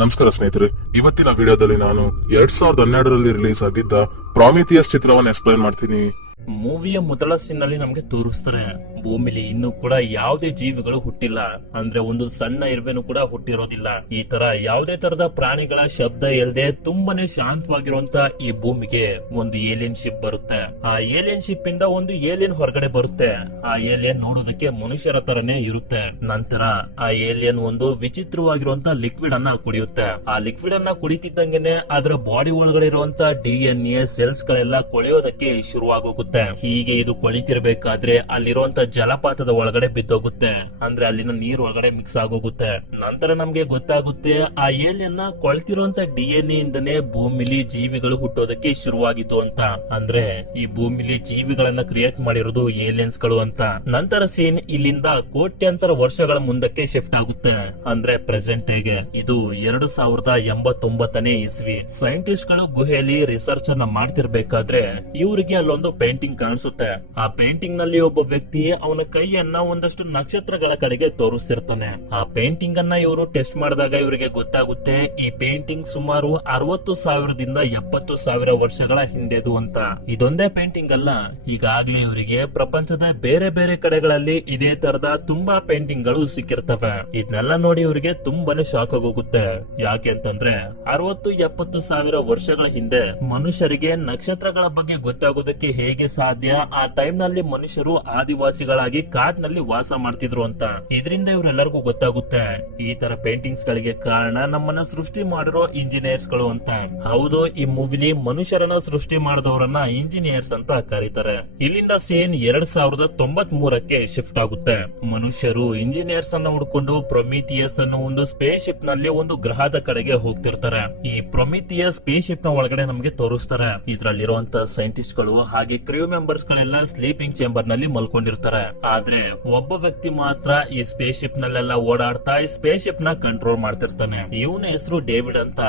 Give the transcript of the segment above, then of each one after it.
ನಮಸ್ಕಾರ ಸ್ನೇಹಿತರೆ, ಇವತ್ತಿನ ವಿಡಿಯೋದಲ್ಲಿ ನಾನು 2012ರಲ್ಲಿ ರಿಲೀಸ್ ಆಗಿದ್ದ ಪ್ರಾಮಿಥಿಯಸ್ ಚಿತ್ರವನ್ನು ಎಕ್ಸ್ಪ್ಲೈನ್ ಮಾಡ್ತೀನಿ. ಮೂವಿಯ ಮೊದಲ ಸೀನ್ ನಲ್ಲಿ ನಮ್ಗೆ ತೋರಿಸ್ತಾರೆ ಭೂಮಿಲಿ ಇನ್ನೂ ಕೂಡ ಯಾವುದೇ ಜೀವಿಗಳು ಹುಟ್ಟಿಲ್ಲ, ಅಂದ್ರೆ ಒಂದು ಸಣ್ಣ ಇರುವೆನು ಕೂಡ ಹುಟ್ಟಿರೋದಿಲ್ಲ. ಈ ತರ ಯಾವುದೇ ತರದ ಪ್ರಾಣಿಗಳ ಶಬ್ದ ಇಲ್ಲದೆ ತುಂಬಾನೇ ಶಾಂತವಾಗಿರುವಂತ ಈ ಭೂಮಿಗೆ ಒಂದು ಏಲಿಯನ್ ಶಿಪ್ ಬರುತ್ತೆ. ಆ ಏಲಿಯನ್ ಶಿಪ್ ಇಂದ ಒಂದು ಏಲಿಯನ್ ಹೊರಗಡೆ ಬರುತ್ತೆ. ಆ ಏಲಿಯನ್ ನೋಡೋದಕ್ಕೆ ಮನುಷ್ಯರ ತರನೇ ಇರುತ್ತೆ. ನಂತರ ಆ ಏಲಿಯನ್ ಒಂದು ವಿಚಿತ್ರವಾಗಿರುವಂತ ಲಿಕ್ವಿಡ್ ಅನ್ನ ಕುಡಿಯುತ್ತೆ. ಆ ಲಿಕ್ವಿಡ್ ಅನ್ನ ಕುಡಿತಿದ್ದಂಗೆನೆ ಅದರ ಬಾಡಿ ಒಳಗಡೆ ಇರುವಂತ DNA ಸೆಲ್ಸ್ ಗಳೆಲ್ಲ ಕೊಳೆಯೋದಕ್ಕೆ ಶುರುವಾಗೋಗುತ್ತೆ. ಹೀಗೆ ಇದು ಕೊಳಿತಿರ್ಬೇಕಾದ್ರೆ ಅಲ್ಲಿರುವಂತ ಜಲಪಾತದ ಒಳಗಡೆ ಬಿದ್ದೋಗುತ್ತೆ, ಅಂದ್ರೆ ಅಲ್ಲಿನ ನೀರ್ ಒಳಗಡೆ ಮಿಕ್ಸ್ ಆಗೋಗುತ್ತೆ. ನಂತರ ನಮ್ಗೆ ಗೊತ್ತಾಗುತ್ತೆ ಆ ಏಲಿಯನ್ ಕೊಳ್ತಿರುವಂತ DNA ಇಂದನೇ ಭೂಮಿಲಿ ಜೀವಿಗಳು ಹುಟ್ಟೋದಕ್ಕೆ ಶುರುವಾಗಿತ್ತು ಅಂತ. ಅಂದ್ರೆ ಈ ಭೂಮಿಲಿ ಜೀವಿಗಳನ್ನ ಕ್ರಿಯೇಟ್ ಮಾಡಿರೋದು ಏಲಿಯನ್ಸ್ ಗಳು ಅಂತ. ನಂತರ ಸೀನ್ ಇಲ್ಲಿಂದ ಕೋಟ್ಯಾಂತರ ವರ್ಷಗಳ ಮುಂದಕ್ಕೆ ಶಿಫ್ಟ್ ಆಗುತ್ತೆ, ಅಂದ್ರೆ ಪ್ರೆಸೆಂಟ್ ಗೆ. ಇದು 2089ನೇ ಇಸ್ವಿ. ಸೈಂಟಿಸ್ಟ್ ಗಳು ಗುಹೆಯಲ್ಲಿ ರಿಸರ್ಚ್ ಅನ್ನ ಮಾಡ್ತಿರ್ಬೇಕಾದ್ರೆ ಇವರಿಗೆ ಅಲ್ಲೊಂದು ಪೇಂಟಿಂಗ್ ಕಾಣಿಸುತ್ತೆ. ಆ ಪೇಂಟಿಂಗ್ ನಲ್ಲಿ ಒಬ್ಬ ವ್ಯಕ್ತಿ ಅವನ ಕೈಯನ್ನ ಒಂದಷ್ಟು ನಕ್ಷತ್ರಗಳ ಕಡೆಗೆ ತೋರಿಸ್ತಿರ್ತಾನೆ. ಆ ಪೇಂಟಿಂಗ್ ಅನ್ನ ಇವರು ಟೆಸ್ಟ್ ಮಾಡಿದಾಗ ಇವರಿಗೆ ಗೊತ್ತಾಗುತ್ತೆ ಈ ಪೇಂಟಿಂಗ್ ಸುಮಾರು 60,000ದಿಂದ 70,000 ವರ್ಷಗಳ ಹಿಂದೆದು ಅಂತ. ಇದೊಂದೇ ಪೇಂಟಿಂಗ್ ಅಲ್ಲ, ಈಗಾಗ್ಲೇ ಇವರಿಗೆ ಪ್ರಪಂಚದ ಬೇರೆ ಬೇರೆ ಕಡೆಗಳಲ್ಲಿ ಇದೇ ತರದ ತುಂಬಾ ಪೇಂಟಿಂಗ್ ಗಳು ಸಿಕ್ಕಿರ್ತವೆ. ಇದನ್ನೆಲ್ಲ ನೋಡಿ ಇವರಿಗೆ ತುಂಬಾನೇ ಶಾಕ್ ಆಗೋಗುತ್ತೆ. ಯಾಕೆ ಅಂತಂದ್ರೆ 60-70,000 ವರ್ಷಗಳ ಹಿಂದೆ ಮನುಷ್ಯರಿಗೆ ನಕ್ಷತ್ರಗಳ ಬಗ್ಗೆ ಗೊತ್ತಾಗೋದಕ್ಕೆ ಹೇಗೆ ಸಾಧ್ಯ? ಆ ಟೈಮ್ ನಲ್ಲಿ ಮನುಷ್ಯರು ಆದಿವಾಸಿಗಳಾಗಿ ಕಾಡ್ನಲ್ಲಿ ವಾಸ ಮಾಡ್ತಿದ್ರು ಅಂತ. ಇದರಿಂದ ಇವರೆಲ್ಲರಿಗೂ ಗೊತ್ತಾಗುತ್ತೆ ಈ ತರ ಪೇಂಟಿಂಗ್ಸ್ ಗಳಿಗೆ ಕಾರಣ ನಮ್ಮನ್ನ ಸೃಷ್ಟಿ ಮಾಡಿರೋ ಇಂಜಿನಿಯರ್ಸ್ ಗಳು ಅಂತ. ಹೌದು, ಈ ಮೂವಿಲಿ ಮನುಷ್ಯರನ್ನ ಸೃಷ್ಟಿ ಮಾಡಿದವರನ್ನ ಇಂಜಿನಿಯರ್ಸ್ ಅಂತ ಕರೀತಾರೆ. ಇಲ್ಲಿಂದ ಸೀನ್ 2093ಕ್ಕೆ ಶಿಫ್ಟ್ ಆಗುತ್ತೆ. ಮನುಷ್ಯರು ಇಂಜಿನಿಯರ್ಸ್ ಅನ್ನ ಹುಡ್ಕೊಂಡು ಪ್ರೊಮಿಥಿಯಸ್ ಅನ್ನೋ ಒಂದು ಸ್ಪೇಸ್ ಶಿಪ್ ನಲ್ಲಿ ಒಂದು ಗ್ರಹದ ಕಡೆಗೆ ಹೋಗ್ತಿರ್ತಾರೆ. ಈ ಪ್ರೊಮಿಥಿಯಸ್ ಸ್ಪೇಸ್ ಶಿಪ್ ನ ಒಳಗಡೆ ನಮ್ಗೆ ತೋರಿಸ್ತಾರೆ ಇದ್ರಲ್ಲಿರುವಂತ ಸೈಂಟಿಸ್ಟ್ ಗಳು ಹಾಗೆ ಕ್ರೂ ಮೆಂಬರ್ಸ್ ಗಳೆಲ್ಲ ಸ್ಲೀಪಿಂಗ್ ಚೇಂಬರ್ ನಲ್ಲಿ ಮಲ್ಕೊಂಡಿರ್ತಾರೆ. ಆದ್ರೆ ಒಬ್ಬ ವ್ಯಕ್ತಿ ಮಾತ್ರ ಈ ಸ್ಪೇಸ್ ಶಿಪ್ ನಲ್ಲೆಲ್ಲ ಓಡಾಡ್ತಾ ಈ ಸ್ಪೇಸ್ ಶಿಪ್ ನ ಕಂಟ್ರೋಲ್ ಮಾಡ್ತಿರ್ತಾನೆ. ಇವನ ಹೆಸರು ಡೇವಿಡ್ ಅಂತ.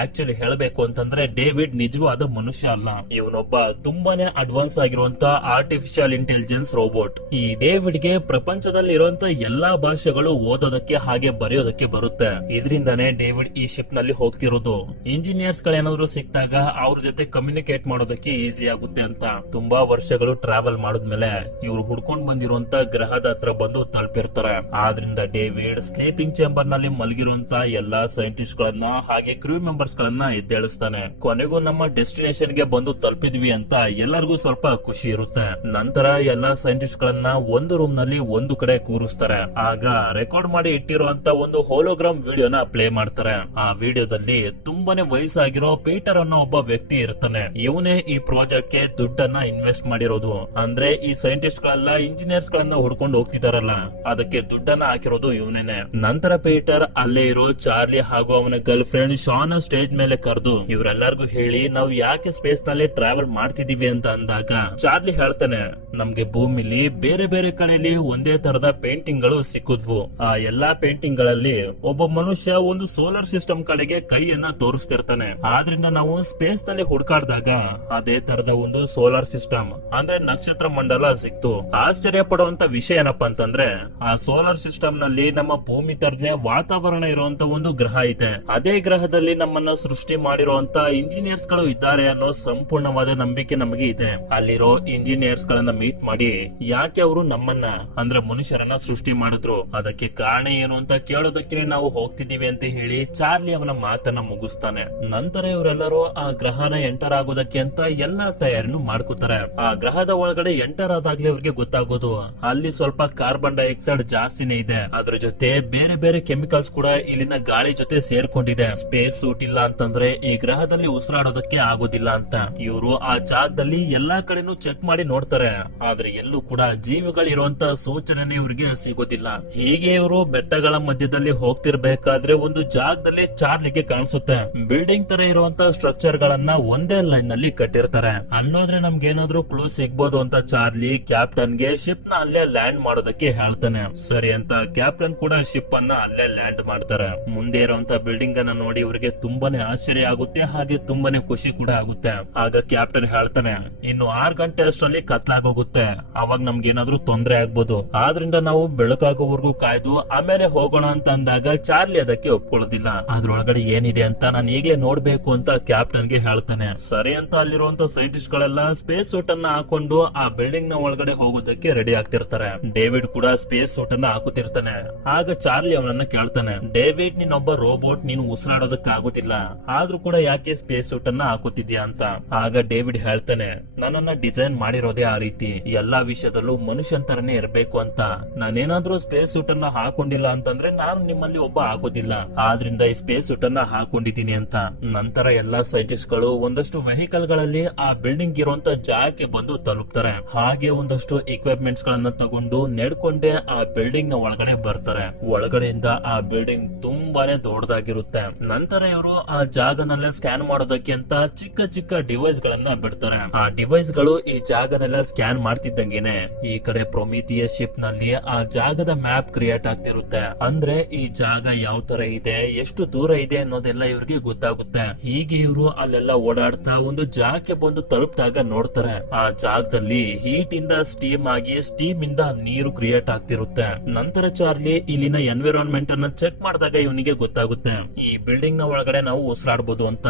ಆಕ್ಚುಲಿ ಹೇಳಬೇಕು ಅಂತಂದ್ರೆ ಡೇವಿಡ್ ನಿಜವಾದ ಮನುಷ್ಯ ಅಲ್ಲ, ಇವನೊಬ್ಬ ತುಂಬಾನೇ ಅಡ್ವಾನ್ಸ್ ಆಗಿರುವಂತ ಆರ್ಟಿಫಿಷಿಯಲ್ ಇಂಟೆಲಿಜೆನ್ಸ್ ರೋಬೋಟ್. ಈ ಡೇವಿಡ್ ಗೆ ಪ್ರಪಂಚದಲ್ಲಿ ಇರುವಂತ ಎಲ್ಲಾ ಭಾಷೆಗಳು ಓದೋದಕ್ಕೆ ಹಾಗೆ ಬರೆಯೋದಕ್ಕೆ ಬರುತ್ತೆ. ಇದರಿಂದಾನೇ ಡೇವಿಡ್ ಈ ಶಿಪ್ ನಲ್ಲಿ ಹೋಗ್ತಿರೋದು. ಇಂಜಿನಿಯರ್ಸ್ ಗಳೇನಾದ್ರು ಸಿಕ್ತಾಗ ಅವ್ರ ಜೊತೆ ಕಮ್ಯುನಿಕೇಟ್ ಮಾಡೋದಕ್ಕೆ ಈಸಿ ಆಗುತ್ತೆ ಅಂತ. ತುಂಬಾ ವರ್ಷಗಳು ಟ್ರಾವೆಲ್ ಮಾಡಿದ್ಮೇಲೆ ಇವ್ರು ಹುಡ್ಕೊಂಡ್ ಬಂದಿರುವಂತ ಗ್ರಹದ ಹತ್ರ ಬಂದು ತಲುಪಿರ್ತಾರೆ. ಆದ್ರಿಂದ ಡೇವಿಡ್ ಸ್ಲೀಪಿಂಗ್ ಚೇಂಬರ್ ನಲ್ಲಿ ಮಲಗಿರುವಂತ ಎಲ್ಲಾ ಸೈಂಟಿಸ್ಟ್ ಗಳನ್ನ ಹಾಗೆ ಕ್ರೂ ಮೆಂಬರ್ಸ್ ಗಳನ್ನ ಎದ್ದೇಳಿಸ್ತಾನೆ. ಕೊನೆಗೂ ನಮ್ಮ ಡೆಸ್ಟಿನೇಷನ್ ಗೆ ಬಂದು ತಲುಪಿದ್ವಿ ಅಂತ ಎಲ್ಲರಿಗೂ ಸ್ವಲ್ಪ ಖುಷಿ ಇರುತ್ತೆ. ನಂತರ ಎಲ್ಲಾ ಸೈಂಟಿಸ್ಟ್ ಗಳನ್ನ ಒಂದು ರೂಮ್ ನಲ್ಲಿ ಒಂದು ಕಡೆ ಕೂರಿಸ್ತಾರೆ. ಆಗ ರೆಕಾರ್ಡ್ ಮಾಡಿ ಇಟ್ಟಿರುವಂತ ಒಂದು ಹೋಲೋಗ್ರಾಮ್ ವಿಡಿಯೋನ ಪ್ಲೇ ಮಾಡ್ತಾರೆ. ಆ ವಿಡಿಯೋದಲ್ಲಿ ತುಂಬಾನೇ ವಯಸ್ಸಾಗಿರೋ ಪೀಟರ್ ಅನ್ನೋ ಒಬ್ಬ ವ್ಯಕ್ತಿ ಇರ್ತಾನೆ. ಇವನೇ ಈ ಪ್ರಾಜೆಕ್ಟ್ ಗೆ ದುಡ್ಡನ್ನ ಇನ್ವೆಸ್ಟ್ ಮಾಡಿರೋದು. ಅಂದ್ರೆ ಈ ಸೈಂಟಿಸ್ಟ್ ಗಳೆಲ್ಲ ಇಂಜಿನಿಯರ್ಸ್ ಗಳನ್ನ ಹುಡ್ಕೊಂಡು ಹೋಗ್ತಿದಾರಲ್ಲ, ಅದಕ್ಕೆ ದುಡ್ಡನ್ನ ಹಾಕಿರೋದು ಇವನೇನೆ. ನಂತರ ಪೀಟರ್ ಅಲ್ಲೇ ಇರೋ ಚಾರ್ಲಿ ಹಾಗೂ ಅವನ ಗರ್ಲ್ ಫ್ರೆಂಡ್ ಶಾನ್ ಸ್ಟೇಜ್ ಮೇಲೆ ಕರೆದು ಇವರೆಲ್ಲರಿಗೂ ಹೇಳಿ ನಾವು ಯಾಕೆ ಸ್ಪೇಸ್ ನಲ್ಲಿ ಟ್ರಾವೆಲ್ ಮಾಡ್ತಿದೀವಿ ಅಂತ ಅಂದಾಗ ಚಾರ್ಲಿ ಹೇಳ್ತಾನೆ, ನಮ್ಗೆ ಭೂಮಿಲಿ ಬೇರೆ ಬೇರೆ ಕಡೆಯಲ್ಲಿ ಒಂದೇ ತರದ ಪೇಂಟಿಂಗ್ ಗಳು ಸಿಕ್ಕಿದ್ವು. ಆ ಎಲ್ಲಾ ಪೇಂಟಿಂಗ್ ಗಳಲ್ಲಿ ಒಬ್ಬ ಮನುಷ್ಯ ಒಂದು ಸೋಲಾರ್ ಸಿಸ್ಟಮ್ ಕಡೆಗೆ ಕೈಯನ್ನ ತೋರಿಸ್ತಿರ್ತಾನೆ. ಆದ್ರಿಂದ ನಾವು ಸ್ಪೇಸ್ ನಲ್ಲಿ ಹುಡ್ಕಾಡ್ದಾಗ ಅದೇ ತರದ ಒಂದು ಸೋಲಾರ್ ಸಿಸ್ಟಮ್ ಅಂದ್ರೆ ನಕ್ಷತ್ರ ಮಂಡಲ ಸಿಕ್ತು. ಆಶ್ಚರ್ಯ ಪಡುವಂತ ವಿಷಯ ಏನಪ್ಪಾ ಅಂತಂದ್ರೆ ಆ ಸೋಲಾರ್ ಸಿಸ್ಟಮ್ ನಲ್ಲಿ ನಮ್ಮ ಭೂಮಿ ತರನೇ ವಾತಾವರಣ ಇರುವಂತ ಒಂದು ಗ್ರಹ ಇದೆ. ಅದೇ ಗ್ರಹದಲ್ಲಿ ನಮ್ಮನ್ನ ಸೃಷ್ಟಿ ಮಾಡಿರುವಂತ ಇಂಜಿನಿಯರ್ಸ್ ಗಳು ಇದ್ದಾರೆ ಅನ್ನೋ ಸಂಪೂರ್ಣವಾದ ನಂಬಿಕೆ ನಮಗೆ ಇದೆ. ಅಲ್ಲಿರೋ ಇಂಜಿನಿಯರ್ಸ್ ಗಳನ್ನ ಮೀಟ್ ಮಾಡಿ ಯಾಕೆ ಅವರು ನಮ್ಮನ್ನ ಅಂದ್ರೆ ಮನುಷ್ಯರನ್ನ ಸೃಷ್ಟಿ ಮಾಡಿದ್ರು, ಅದಕ್ಕೆ ಕಾರಣ ಏನು ಅಂತ ಕೇಳೋದಕ್ಕೆ ನಾವು ಹೋಗ್ತಿದೀವಿ ಅಂತ ಹೇಳಿ ಚಾರ್ಲಿ ಅವನ ಮಾತನ್ನ ಮುಗಿಸ್ತಾನೆ. ನಂತರ ಇವರೆಲ್ಲರೂ ಆ ಗ್ರಹನ ಎಂಟರ್ ಆಗೋದಕ್ಕೆ ಅಂತ ಎಲ್ಲಾ ತಯಾರಿನೂ ಮಾಡ್ಕೋತಾರೆ. ಆ ಗ್ರಹದ ಒಳಗಡೆ ಎಂಟರ್ ಆದಾಗ್ಲೇ ಅವ್ರಿಗೆ ಗೊತ್ತಾಗೋದು ಅಲ್ಲಿ ಸ್ವಲ್ಪ ಕಾರ್ಬನ್ ಡೈಆಕ್ಸೈಡ್ ಜಾಸ್ತಿನೇ ಇದೆ. ಅದ್ರ ಜೊತೆ ಬೇರೆ ಬೇರೆ ಕೆಮಿಕಲ್ಸ್ ಕೂಡ ಇಲ್ಲಿನ ಗಾಳಿ ಜೊತೆ ಸೇರ್ಕೊಂಡಿದೆ. ಸ್ಪೇಸ್ ಸೂಟ್ ಇಲ್ಲ ಅಂತಂದ್ರೆ ಈ ಗ್ರಹದಲ್ಲಿ ಉಸಿರಾಡೋದಕ್ಕೆ ಆಗೋದಿಲ್ಲ ಅಂತ ಇವರು ಆ ಜಾಗದಲ್ಲಿ ಎಲ್ಲಾ ಕಡೆನೂ ಚೆಕ್ ಮಾಡಿ ನೋಡ್ತಾರೆ. ಆದ್ರೆ ಎಲ್ಲೂ ಕೂಡ ಜೀವಿಗಳಿರುವಂತ ಸೂಚನೆ ಇವರಿಗೆ ಸಿಗೋದಿಲ್ಲ. ಹೀಗೆ ಇವರು ಬೆಟ್ಟಗಳ ಮಧ್ಯದಲ್ಲಿ ಹೋಗ್ತಿರ್ಬೇಕಾದ್ರೆ ಒಂದು ಜಾಗದಲ್ಲಿ ಚಾರ್ಲಿಗೆ ಕಾಣಿಸುತ್ತೆ ಬಿಲ್ಡಿಂಗ್ ತರ ಇರುವಂತ ಸ್ಟ್ರಕ್ಚರ್ ಗಳನ್ನ ಒಂದೇ ಲೈನ್ ನಲ್ಲಿ ಕಟ್ಟಿರ್ತಾರೆ. ಅಲ್ಲೋದ್ರೆ ನಮ್ಗೆ ಏನಾದ್ರು ಕ್ಲೂ ಸಿಗ್ಬೋದು ಅಂತ ಚಾರ್ಲಿ ಕ್ಯಾಪ್ಟನ್ ಗೆ ಶಿಪ್ ನ ಅಲ್ಲೇ ಲ್ಯಾಂಡ್ ಮಾಡೋದಕ್ಕೆ ಹೇಳ್ತಾನೆ. ಸರಿ ಅಂತ ಕ್ಯಾಪ್ಟನ್ ಕೂಡ ಶಿಪ್ ಅನ್ನ ಅಲ್ಲೇ ಲ್ಯಾಂಡ್ ಮಾಡ್ತಾರೆ. ಮುಂದೆ ಇರುವಂತ ಬಿಲ್ಡಿಂಗ್ ಅನ್ನ ನೋಡಿ ಇವರಿಗೆ ತುಂಬಾನೇ ಆಶ್ಚರ್ಯ ಆಗುತ್ತೆ, ಹಾಗೆ ತುಂಬಾನೇ ಖುಷಿ ಕೂಡ ಆಗುತ್ತೆ. ಆಗ ಕ್ಯಾಪ್ಟನ್ ಹೇಳ್ತಾನೆ, ಇನ್ನು 6 ಗಂಟೆ ಅಷ್ಟರಲ್ಲಿ ಕತ್ಲಾಗೋಗುತ್ತೆ, ಅವಾಗ ನಮ್ಗೆ ಏನಾದ್ರು ತೊಂದರೆ ಆಗ್ಬೋದು, ಆದ್ರಿಂದ ನಾವು ಬೆಳಕಾಗೋವರೆಗೂ ಕಾಯ್ದು ಆಮೇಲೆ ಹೋಗೋಣ ಅಂತ ಅಂದಾಗ ಚಾರ್ಲಿ ಅದಕ್ಕೆ ಒಪ್ಕೊಳ್ಳೋದಿಲ್ಲ. ಅದ್ರೊಳಗಡೆ ಏನಿದೆ ಅಂತ ನಾನು ಈಗಲೇ ನೋಡ್ಬೇಕು ಅಂತ ಕ್ಯಾಪ್ಟನ್ ಗೆ ಹೇಳ್ತಾನೆ. ಸರಿ ಅಂತ ಅಲ್ಲಿರುವಂತ ಸೈಂಟಿಸ್ಟ್ ಗಳೆಲ್ಲ ಸ್ಪೇಸ್ ಸೂಟ್ ಅನ್ನ ಹಾಕೊಂಡು ಆ ಬಿಲ್ಡಿಂಗ್ ನ ಒಳಗಡೆ ಹೋಗೋದಕ್ಕೆ ರೆಡಿ ಆಗ್ತಿರ್ತಾರೆ. ಡೇವಿಡ್ ಕೂಡ ಸ್ಪೇಸ್ ಸೂಟ್ ಅನ್ನ ಹಾಕುತ್ತಿರ್ತಾನೆ. ಆಗ ಚಾರ್ಲಿ ಅವನನ್ನ ಕೇಳ್ತಾನೆ, ಡೇವಿಡ್ ನೀನೊಬ್ಬ ರೋಬೋಟ್, ನೀನು ಉಸಿರಾಡೋದಕ್ಕೆ ಆಗುದಿಲ್ಲ, ಆದ್ರೂ ಕೂಡ ಯಾಕೆ ಸ್ಪೇಸ್ ಸೂಟ್ ಅನ್ನ ಹಾಕುತ್ತಿದ್ಯಾ ಅಂತ. ಆಗ ಡೇವಿಡ್ ಹೇಳ್ತಾನೆ, ನನ್ನನ್ನ ಡಿಸೈನ್ ಮಾಡಿರೋದೇ ಆ ರೀತಿ, ಎಲ್ಲಾ ವಿಷಯದಲ್ಲೂ ಮನುಷ್ಯನ್ ತರನೇ ಇರ್ಬೇಕು ಅಂತ. ನಾನೇನಾದ್ರೂ ಸ್ಪೇಸ್ ಸೂಟ್ ಅನ್ನ ಹಾಕೊಂಡಿಲ್ಲ ಅಂತಂದ್ರೆ ನಾನು ನಿಮ್ಮಲ್ಲಿ ಒಬ್ಬ ಆಗೋದಿಲ್ಲ, ಆದ್ರಿಂದ ಈ ಸ್ಪೇಸ್ ಸೂಟ್ ಅನ್ನ ಹಾಕೊಂಡಿದ್ದೀನಿ ಅಂತ. ನಂತರ ಎಲ್ಲಾ ಸೈಂಟಿಸ್ಟ್ ಗಳು ಒಂದಷ್ಟು ವೆಹಿಕಲ್ ಗಳಲ್ಲಿ ಆ ಬಿಲ್ಡಿಂಗ್ ಇರುವಂತ ಜಾಗಕ್ಕೆ ಬಂದು ತಲುಪ್ತಾರೆ. ಹಾಗೆ ಒಂದಷ್ಟು ಇಕ್ವಿಪ್ಮೆಂಟ್ಸ್ ಗಳನ್ನ ತಗೊಂಡು ನಡ್ಕೊಂಡೆ ಆ ಬಿಲ್ಡಿಂಗ್ ನ ಒಳಗಡೆ ಬರ್ತಾರೆ. ಒಳಗಡೆಯಿಂದ ಆ ಬಿಲ್ಡಿಂಗ್ ತುಂಬಾನೇ ದೊಡ್ಡದಾಗಿರುತ್ತೆ. ನಂತರ ಇವರು ಆ ಜಾಗನೆಲ್ಲ ಸ್ಕ್ಯಾನ್ ಮಾಡೋದಕ್ಕೆ ಅಂತ ಚಿಕ್ಕ ಚಿಕ್ಕ ಡಿವೈಸ್ ಗಳನ್ನ ಬಿಡ್ತಾರೆ. ಆ ಡಿವೈಸ್ ಗಳು ಈ ಜಾಗನೆಲ್ಲ ಸ್ಕ್ಯಾನ್ ಮಾಡ್ತಿದ್ದಂಗೆನೆ ಈ ಕಡೆ ಪ್ರೊಮಿಥಿಯಸ್ ಶಿಪ್ ನಲ್ಲಿ ಆ ಜಾಗದ ಮ್ಯಾಪ್ ಕ್ರಿಯೇಟ್ ಆಗ್ತಿರುತ್ತೆ. ಅಂದ್ರೆ ಈ ಜಾಗ ಯಾವ ತರ ಇದೆ, ಎಷ್ಟು ದೂರ ಇದೆ ಅನ್ನೋದೆಲ್ಲ ಇವ್ರಿಗೆ ಗೊತ್ತಾಗುತ್ತೆ. ಹೀಗೆ ಇವರು ಅಲ್ಲೆಲ್ಲ ಓಡಾಡ್ತಾ ಒಂದು ಜಾಗಕ್ಕೆ ಬಂದು ತಲುಪಿದಾಗ ನೋಡ್ತಾರೆ, ಆ ಜಾಗದಲ್ಲಿ ಹೀಟ್ ಇಂದ ಸ್ಟೀಮ್ ಆಗಿ ಸ್ಟೀಮ್ ಇಂದ ನೀರು ಕ್ರಿಯೇಟ್ ಆಗ್ತಿರುತ್ತೆ. ನಂತರ ಚಾರ್ಲಿ ಇಲ್ಲಿನ ಎನ್ವಿರಾನ್ಮೆಂಟ್ ಅನ್ನ ಚೆಕ್ ಮಾಡಿದಾಗ ಇವನಿಗೆ ಗೊತ್ತಾಗುತ್ತೆ, ಈ ಬಿಲ್ಡಿಂಗ್ ನ ಒಳಗಡೆ ನಾವು ಉಸಿರಾಡಬಹುದು ಅಂತ.